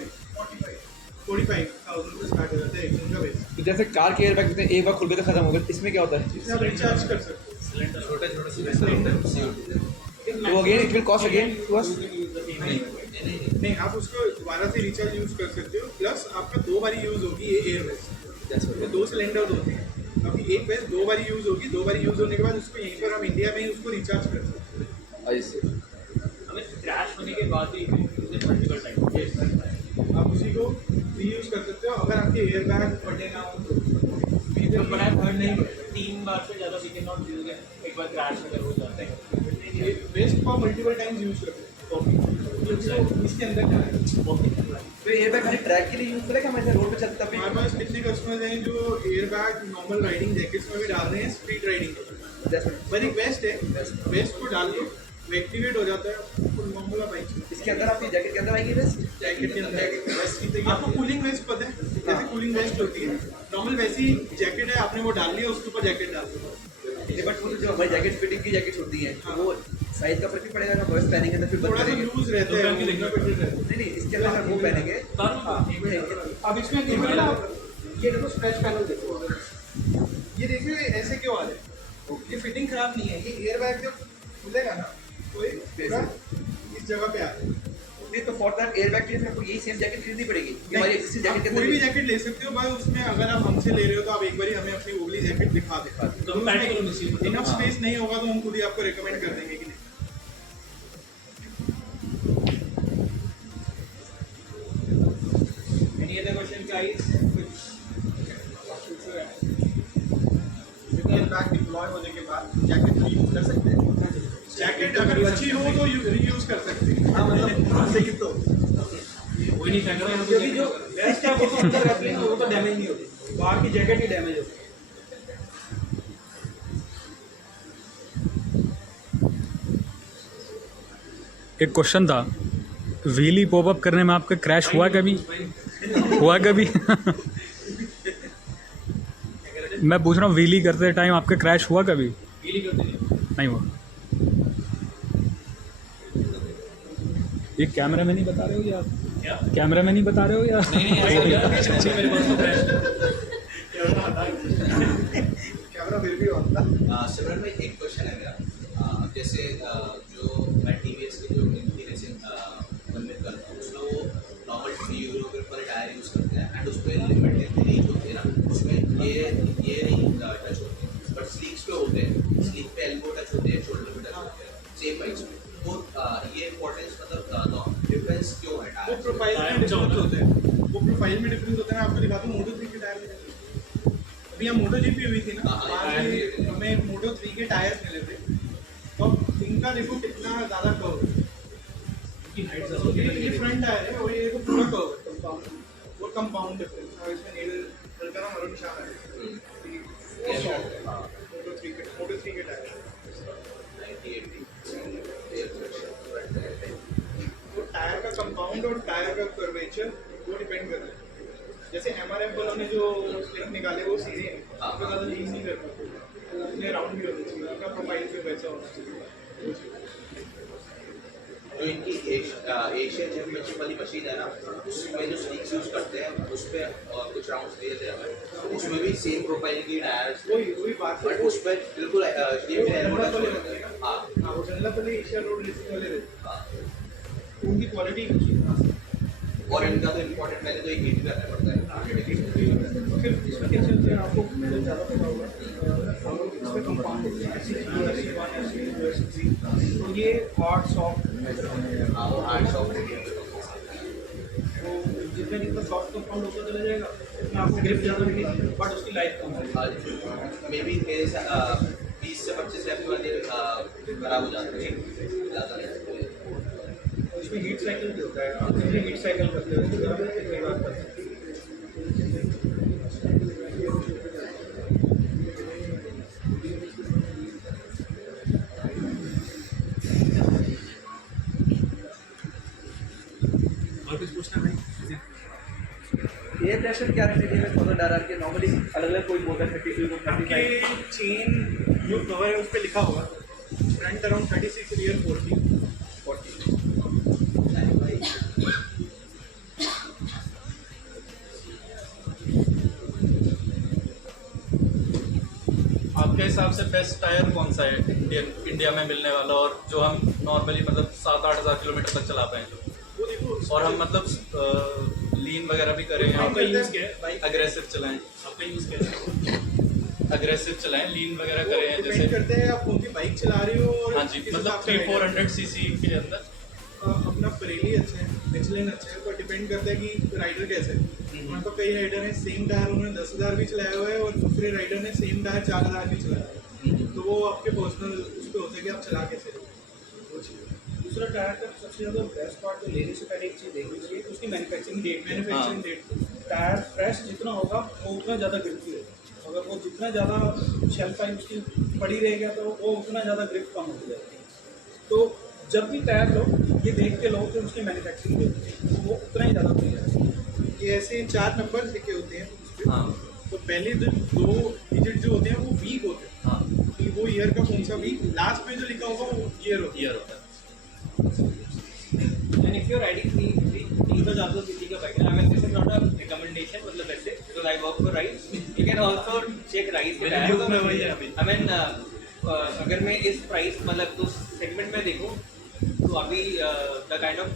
45,000 से स्टार्ट हो जाता है एक्सॉन का बेस। तो जैसे कार के एयर बैग होते हैं, एक बार खुल के तो खत्म हो गए, इसमें क्या होता है? इससे आप रिचार्ज कर सकते हो। तो again it will cost again to us? नहीं, आप उसको दोबारा से रिचार्ज यूज कर सकते हो, प्लस आपका 2 बारी यूज होगी ये एयर वेस्ट। तो 2 सिलेंडर होते हैं, अभी एक वेस्ट 2 बारी यूज होगी, 2 बारी यूज होने के बाद उसको यहीं पर हम इंडिया में ही उसको रिचार्ज कर सकते हैं। ऐसे हमें क्रैश होने के बाद भी मल्टीपल टाइम आप उसी को रीयूज कर सकते हो। अगर आपके एयर बैग फटे ना हो तो बड़ा थर्ड नहीं 3 बार से ज़्यादा we can not use it. एक बार क्रैश अगर हो जाता है वेस्ट को मल्टीपल टाइम्स यूज करते हैं। इसके अंदर क्या है? तो एयर बैग खाली ट्रैक के लिए यूज करेगा, मैं रोड पे चलता भी? हमारे पास कितने कस्टमर्स हैं जो air bag normal riding jackets में भी डाल रहे हैं स्ट्रीट राइडिंग। पर एक वेस्ट है, वेस्ट को डाल दो वो एक्टिवेट हो जाता है, तो नॉर्मल आप बाइक इसके अंदर आपकी जैकेट के अंदर आएगी वेस्ट? जैकेट के अंदर वेस्ट की तरह आपको कूलिंग वेस्ट पता है जैसे कूलिंग वेस्ट होती है नॉर्मल, वैसी जैकेट है, आपने वो डाल लिया उसके ऊपर जैकेट डाल दो। बट वो जो हमारी जैकेट फिटिंग की जैकेट होती है वो साइज का फर्क भी पड़ेगा ना, बॉयज पहनेंगे तो फिर बंद थोड़ा सा करेंगे। लूज रहते हैं, तो उनका फिटिंग रहता है। नहीं इसके अंदर अगर वो पहनेंगे अब इसमें देखिए ना, ये देखो स्ट्रेच पैनल देखो, ये देखिए ऐसे क्यों आ रहे हैं, ये फिटिंग खराब नहीं है, ये एयर बैग जब खुलेगा ना तो ये पूरा इस जगह पे आ रहा है। नहीं तो फॉर दैट एयर बैग के लिए फिर आपको यही सेम जैकेट खरीदनी पड़ेगी कि हमारी एक्सिस्टिंग जैकेट के आप कोई भी अंदर जैकेट ले सकते हो, बस उसमें अगर आप हमसे ले रहे हो तो आप एक बार हमें अपनी वोगली जैकेट दिखा दे। तो हम पैंट करो मिसिंग इनफ स्पेस नहीं होगा तो हम खुद ही आपको रिकमेंड कर देंगे कि नहीं। Any other question, guys? Air bag deploy होने के बाद जैकेट रीयूज कर सकते हैं। जैकेट अगर अच्छी हो तो रीयूज कर सकते हैं। हाँ मतलब सही तो कोई नहीं फेंक रहा है क्योंकि जो वेस्ट है वो तो अंदर रहती है ना, वो तो डैमेज नहीं होती, बाहर की जैकेट ही डैमेज होती है। एक क्वेश्चन था, व्हीली पॉप अप करने में आपका क्रैश हुआ कभी? हुआ कभी? मैं पूछ रहा हूँ, व्हीली करते टाइम आपका क्रैश हुआ कभी? गीली करते नहीं नहीं हुआ। ये कैमरा में नहीं बता रहे हो या क्या कैमरा में नहीं बता रहे हो या नहीं ऐसा क्या मेरे पास तो क्रैश कैमरा फिर भी ऑन था। सिमरन भाई एक क्वेश्चन है मेरा, जैसे जो मैं टीवीएस की जो इनकी रेसिंग बनने करता हूँ उसमें वो नॉर्मल 3 यूरो के ऊपर टायर यूज़ करते हैं एंड उस पर लिमिटेड रेंज होती है ना, उसमें ये नहीं टच होते हैं, बट स्लीक्स पे होते हैं, स्लीक पे एल्बो टच होते हैं, शोल्डर पे टच होते हैं सेम बाइक्स में। तो ये इंपॉर्टेंस मतलब डिफरेंस क्यों है वो टायर? प्रोफाइल में डिफरेंस होते हैं, वो प्रोफाइल में डिफरेंस होता है। मैं आपको दिखाता हूँ मोटो 3 के टायर में। अभी यहाँ मोटो जीपी हुई थी ना, वहाँ पे हमें मोटो 3 के टायर्स मिले थे, तो इनका देखो कितना ज़्यादा कर्व है। हाइट ज़्यादा होती है। ये फ्रंट टायर है और ये देखो पूरा कर्व है, कंपाउंड, वो कंपाउंड डिफरेंस और इसमें नीडल हल्का ना मरून निशान है। मोटो 3 के टायर तो टायर का कंपाउंड और टायर का कर्वेचर वो डिपेंड कर रहा है। जैसे MRF वालों ने जो स्लिंग निकाले वो सीधे हैं, उसको ज़्यादा लीज नहीं कर पाते, उसमें राउंड भी होना चाहिए, उनका प्रोफाइल पे वैसा होना चाहिए। जो इनकी एशियन चैंपियनशिप वाली मशीन है ना, उसमें जो स्टिक्स यूज करते हैं उस पर कुछ राउंड्स दिए थे हमें, उसमें भी सेम प्रोफाइल की टायर्स, वही बात है। बट उस पर बिल्कुल हाँ हाँ, वो जनरल पहले एशिया रोड रेसिंग वाले रहते हाँ, हैं, उनकी क्वालिटी अच्छी है। और इनका तो इम्पोर्टेंट पहले तो एक हिट करना पड़ता है। फिर इसमें क्या चलते हैं आपको मतलब ज़्यादा पता होगा, हम लोग इसमें कंपाउंड होते हैं SC1, तो ये हार्ड सॉफ्ट हाँ वो हार्ड सॉफ्ट तो जितना सॉफ्ट कंपाउंड होता चला जाएगा उतना आपको ग्रिप ज़्यादा मिलेगी, बट उसकी लाइफ कम होगी। मे बी मेरे 20 से 25 लैप वाले खराब हो जाते हैं ज़्यादा नहीं। इसमें हीट साइकिल भी होता है, आप कितने हीट साइकिल करते हो इसके बारे में कितनी बार करते हैं। और कुछ पूछना भाई? एयर प्रेशर क्या रहती है थोड़ा डर के नॉर्मली अलग अलग कोई बोलता है 32 को 35 आपके चेन जो कवर है उस पर लिखा होगा फ्रंट अराउंड 36 रियर 40। आपके हिसाब से बेस्ट टायर कौन सा है इंडिया में मिलने वाला, और जो हम नॉर्मली मतलब 7-8 हज़ार किलोमीटर तक चला पाएँ जो, वो देखो और हम मतलब लीन वगैरह भी करें, आपका यूज़ क्या है बाइक? अग्रेसिव चलाएं, आपका यूज़ क्या है? अग्रेसिव चलाएं, लीन वगैरह करें डिपेंड जैसे। करते हैं आप कौन सी बाइक चला रहे हो और हाँ जी, किस मतलब हिसाब से rider 300-400 सीसी के अंदर। अपना परेली अच्छा है, मिचलिन अच्छा है, पर डिपेंड करता है कि राइडर कैसे है। वहाँ तो कई राइडर हैं सेम टायर उन्होंने 10,000 भी चलाया हुआ है और दूसरे राइडर ने सेम टायर 4,000 भी चलाया है, तो वो आपके पर्सनल उस पर होता है कि आप चला कैसे रहे वो चीज़। दूसरा टायर का सबसे ज़्यादा बेस्ट पार्ट तो लेने से पहले एक चीज़ देखनी चाहिए उसकी manufacturing date. Manufacturing date tyre fresh जितना होगा वो उतना ज़्यादा ग्रिपी होगा, अगर वो जितना ज़्यादा शेल्फ टाइम उसकी पड़ी रहेगा तो वो उतना ज़्यादा ग्रिप कम होती जाती है। तो जब भी टायर लो ये देख के लो कि उसकी मैन्युफैक्चरिंग डेट तो वो उतना ही ज़्यादा सही है। ये ऐसे 4 नंबर लिखे होते हैं उस पे। हाँ तो पहले जो 2 डिजिट जो होते हैं वो वीक होते हैं, हाँ कि वो ईयर का कौन सा भी लास्ट पे जो लिखा होगा वो ईयर होता है। ईयर होता है। And if you're riding these are also CC का bike. I mean, this is not a recommendation, मतलब वैसे because I work for Rise. You can also check Rise के मेरे news में वही है अभी। I mean, अगर मैं इस प्राइस मतलब तो सेगमेंट में देखूँ तो अभी the kind of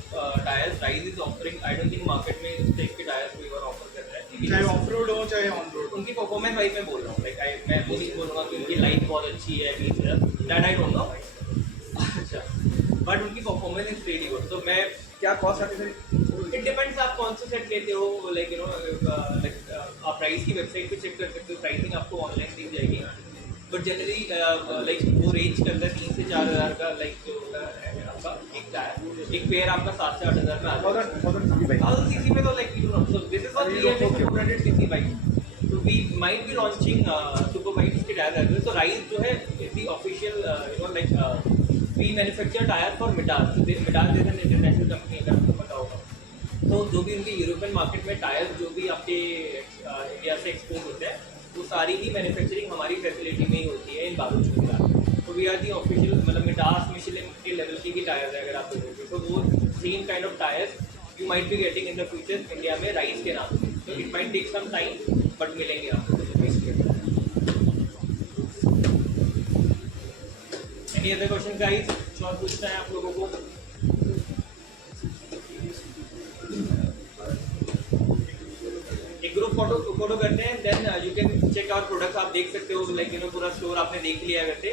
tyres Rise is offering, I don't think market में इस टाइप के टायर्स कोई और ऑफर कर रहा है। चाहे ऑफ रोड हो चाहे ऑन रोड। उनकी परफॉर्मेंस वाइज मैं बोल रहा हूँ, लाइक मैं वो नहीं बोलूँगा कि उनकी लाइफ बहुत अच्छी है दैट आई डोंट नो। अच्छा, बट उनकी परफॉर्मेंस इज रियली गुड। तो मैं क्या कॉस्ट आती है? इट डिपेंड्स आप कौन सा सेट लेते हो, लाइक यू नो लाइक आप प्राइस की वेबसाइट पे चेक कर सकते हो, प्राइसिंग आपको ऑनलाइन दिख जाएगी। बट जनरली लाइक वो रेंज करता है 3 से 4 हज़ार का, लाइक जो है आपका एक टायर, एक पेयर आपका 7 से 8 हज़ार में आता है। 1000 सीसी में तो like you know, so this is what 300 cc bike. तो we might be launching super bikes के टायर एज वेल। तो राइज जो है is the official you know like we manufacture tyre for Mitas. Mitas जैसे international company अगर आपको पता होगा, तो जो भी उनके यूरोपियन मार्केट में टायर्स जो भी आपके इंडिया से एक्सपोर्ट होते हैं वो सारी ही मैन्युफैक्चरिंग हमारी फैसिलिटी में ही होती है इन बारूद में। तो वी आर दी ऑफिशियल मतलब मिटास मिशेलिन के लेवल की टायर्स है अगर आप देखोगे तो वो same kind of tyres you might be getting in the future India में राइज के नाम से। तो it might take some time but मिलेंगे आपको। Any other question guys? और पूछना है आप लोगों को? एक ग्रुप फोटो करते हैं, then you can check our products. आप देख सकते हो लाइक यू नो पूरा स्टोर आपने देख लिया है वैसे,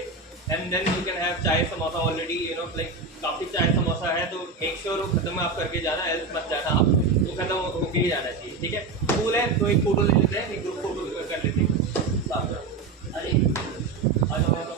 and then you can have chai samosa already you know like काफ़ी चाय समोसा है, तो मेक श्योर वो खत्म आप करके जाना, एल्स मत जाना आप, वो खत्म होके ही जाना चाहिए। ठीक है, कूल है तो एक फोटो ले लेते हैं, एक ग्रुप फोटो कर लेते हैं। साथ में। अरे आ जाओ।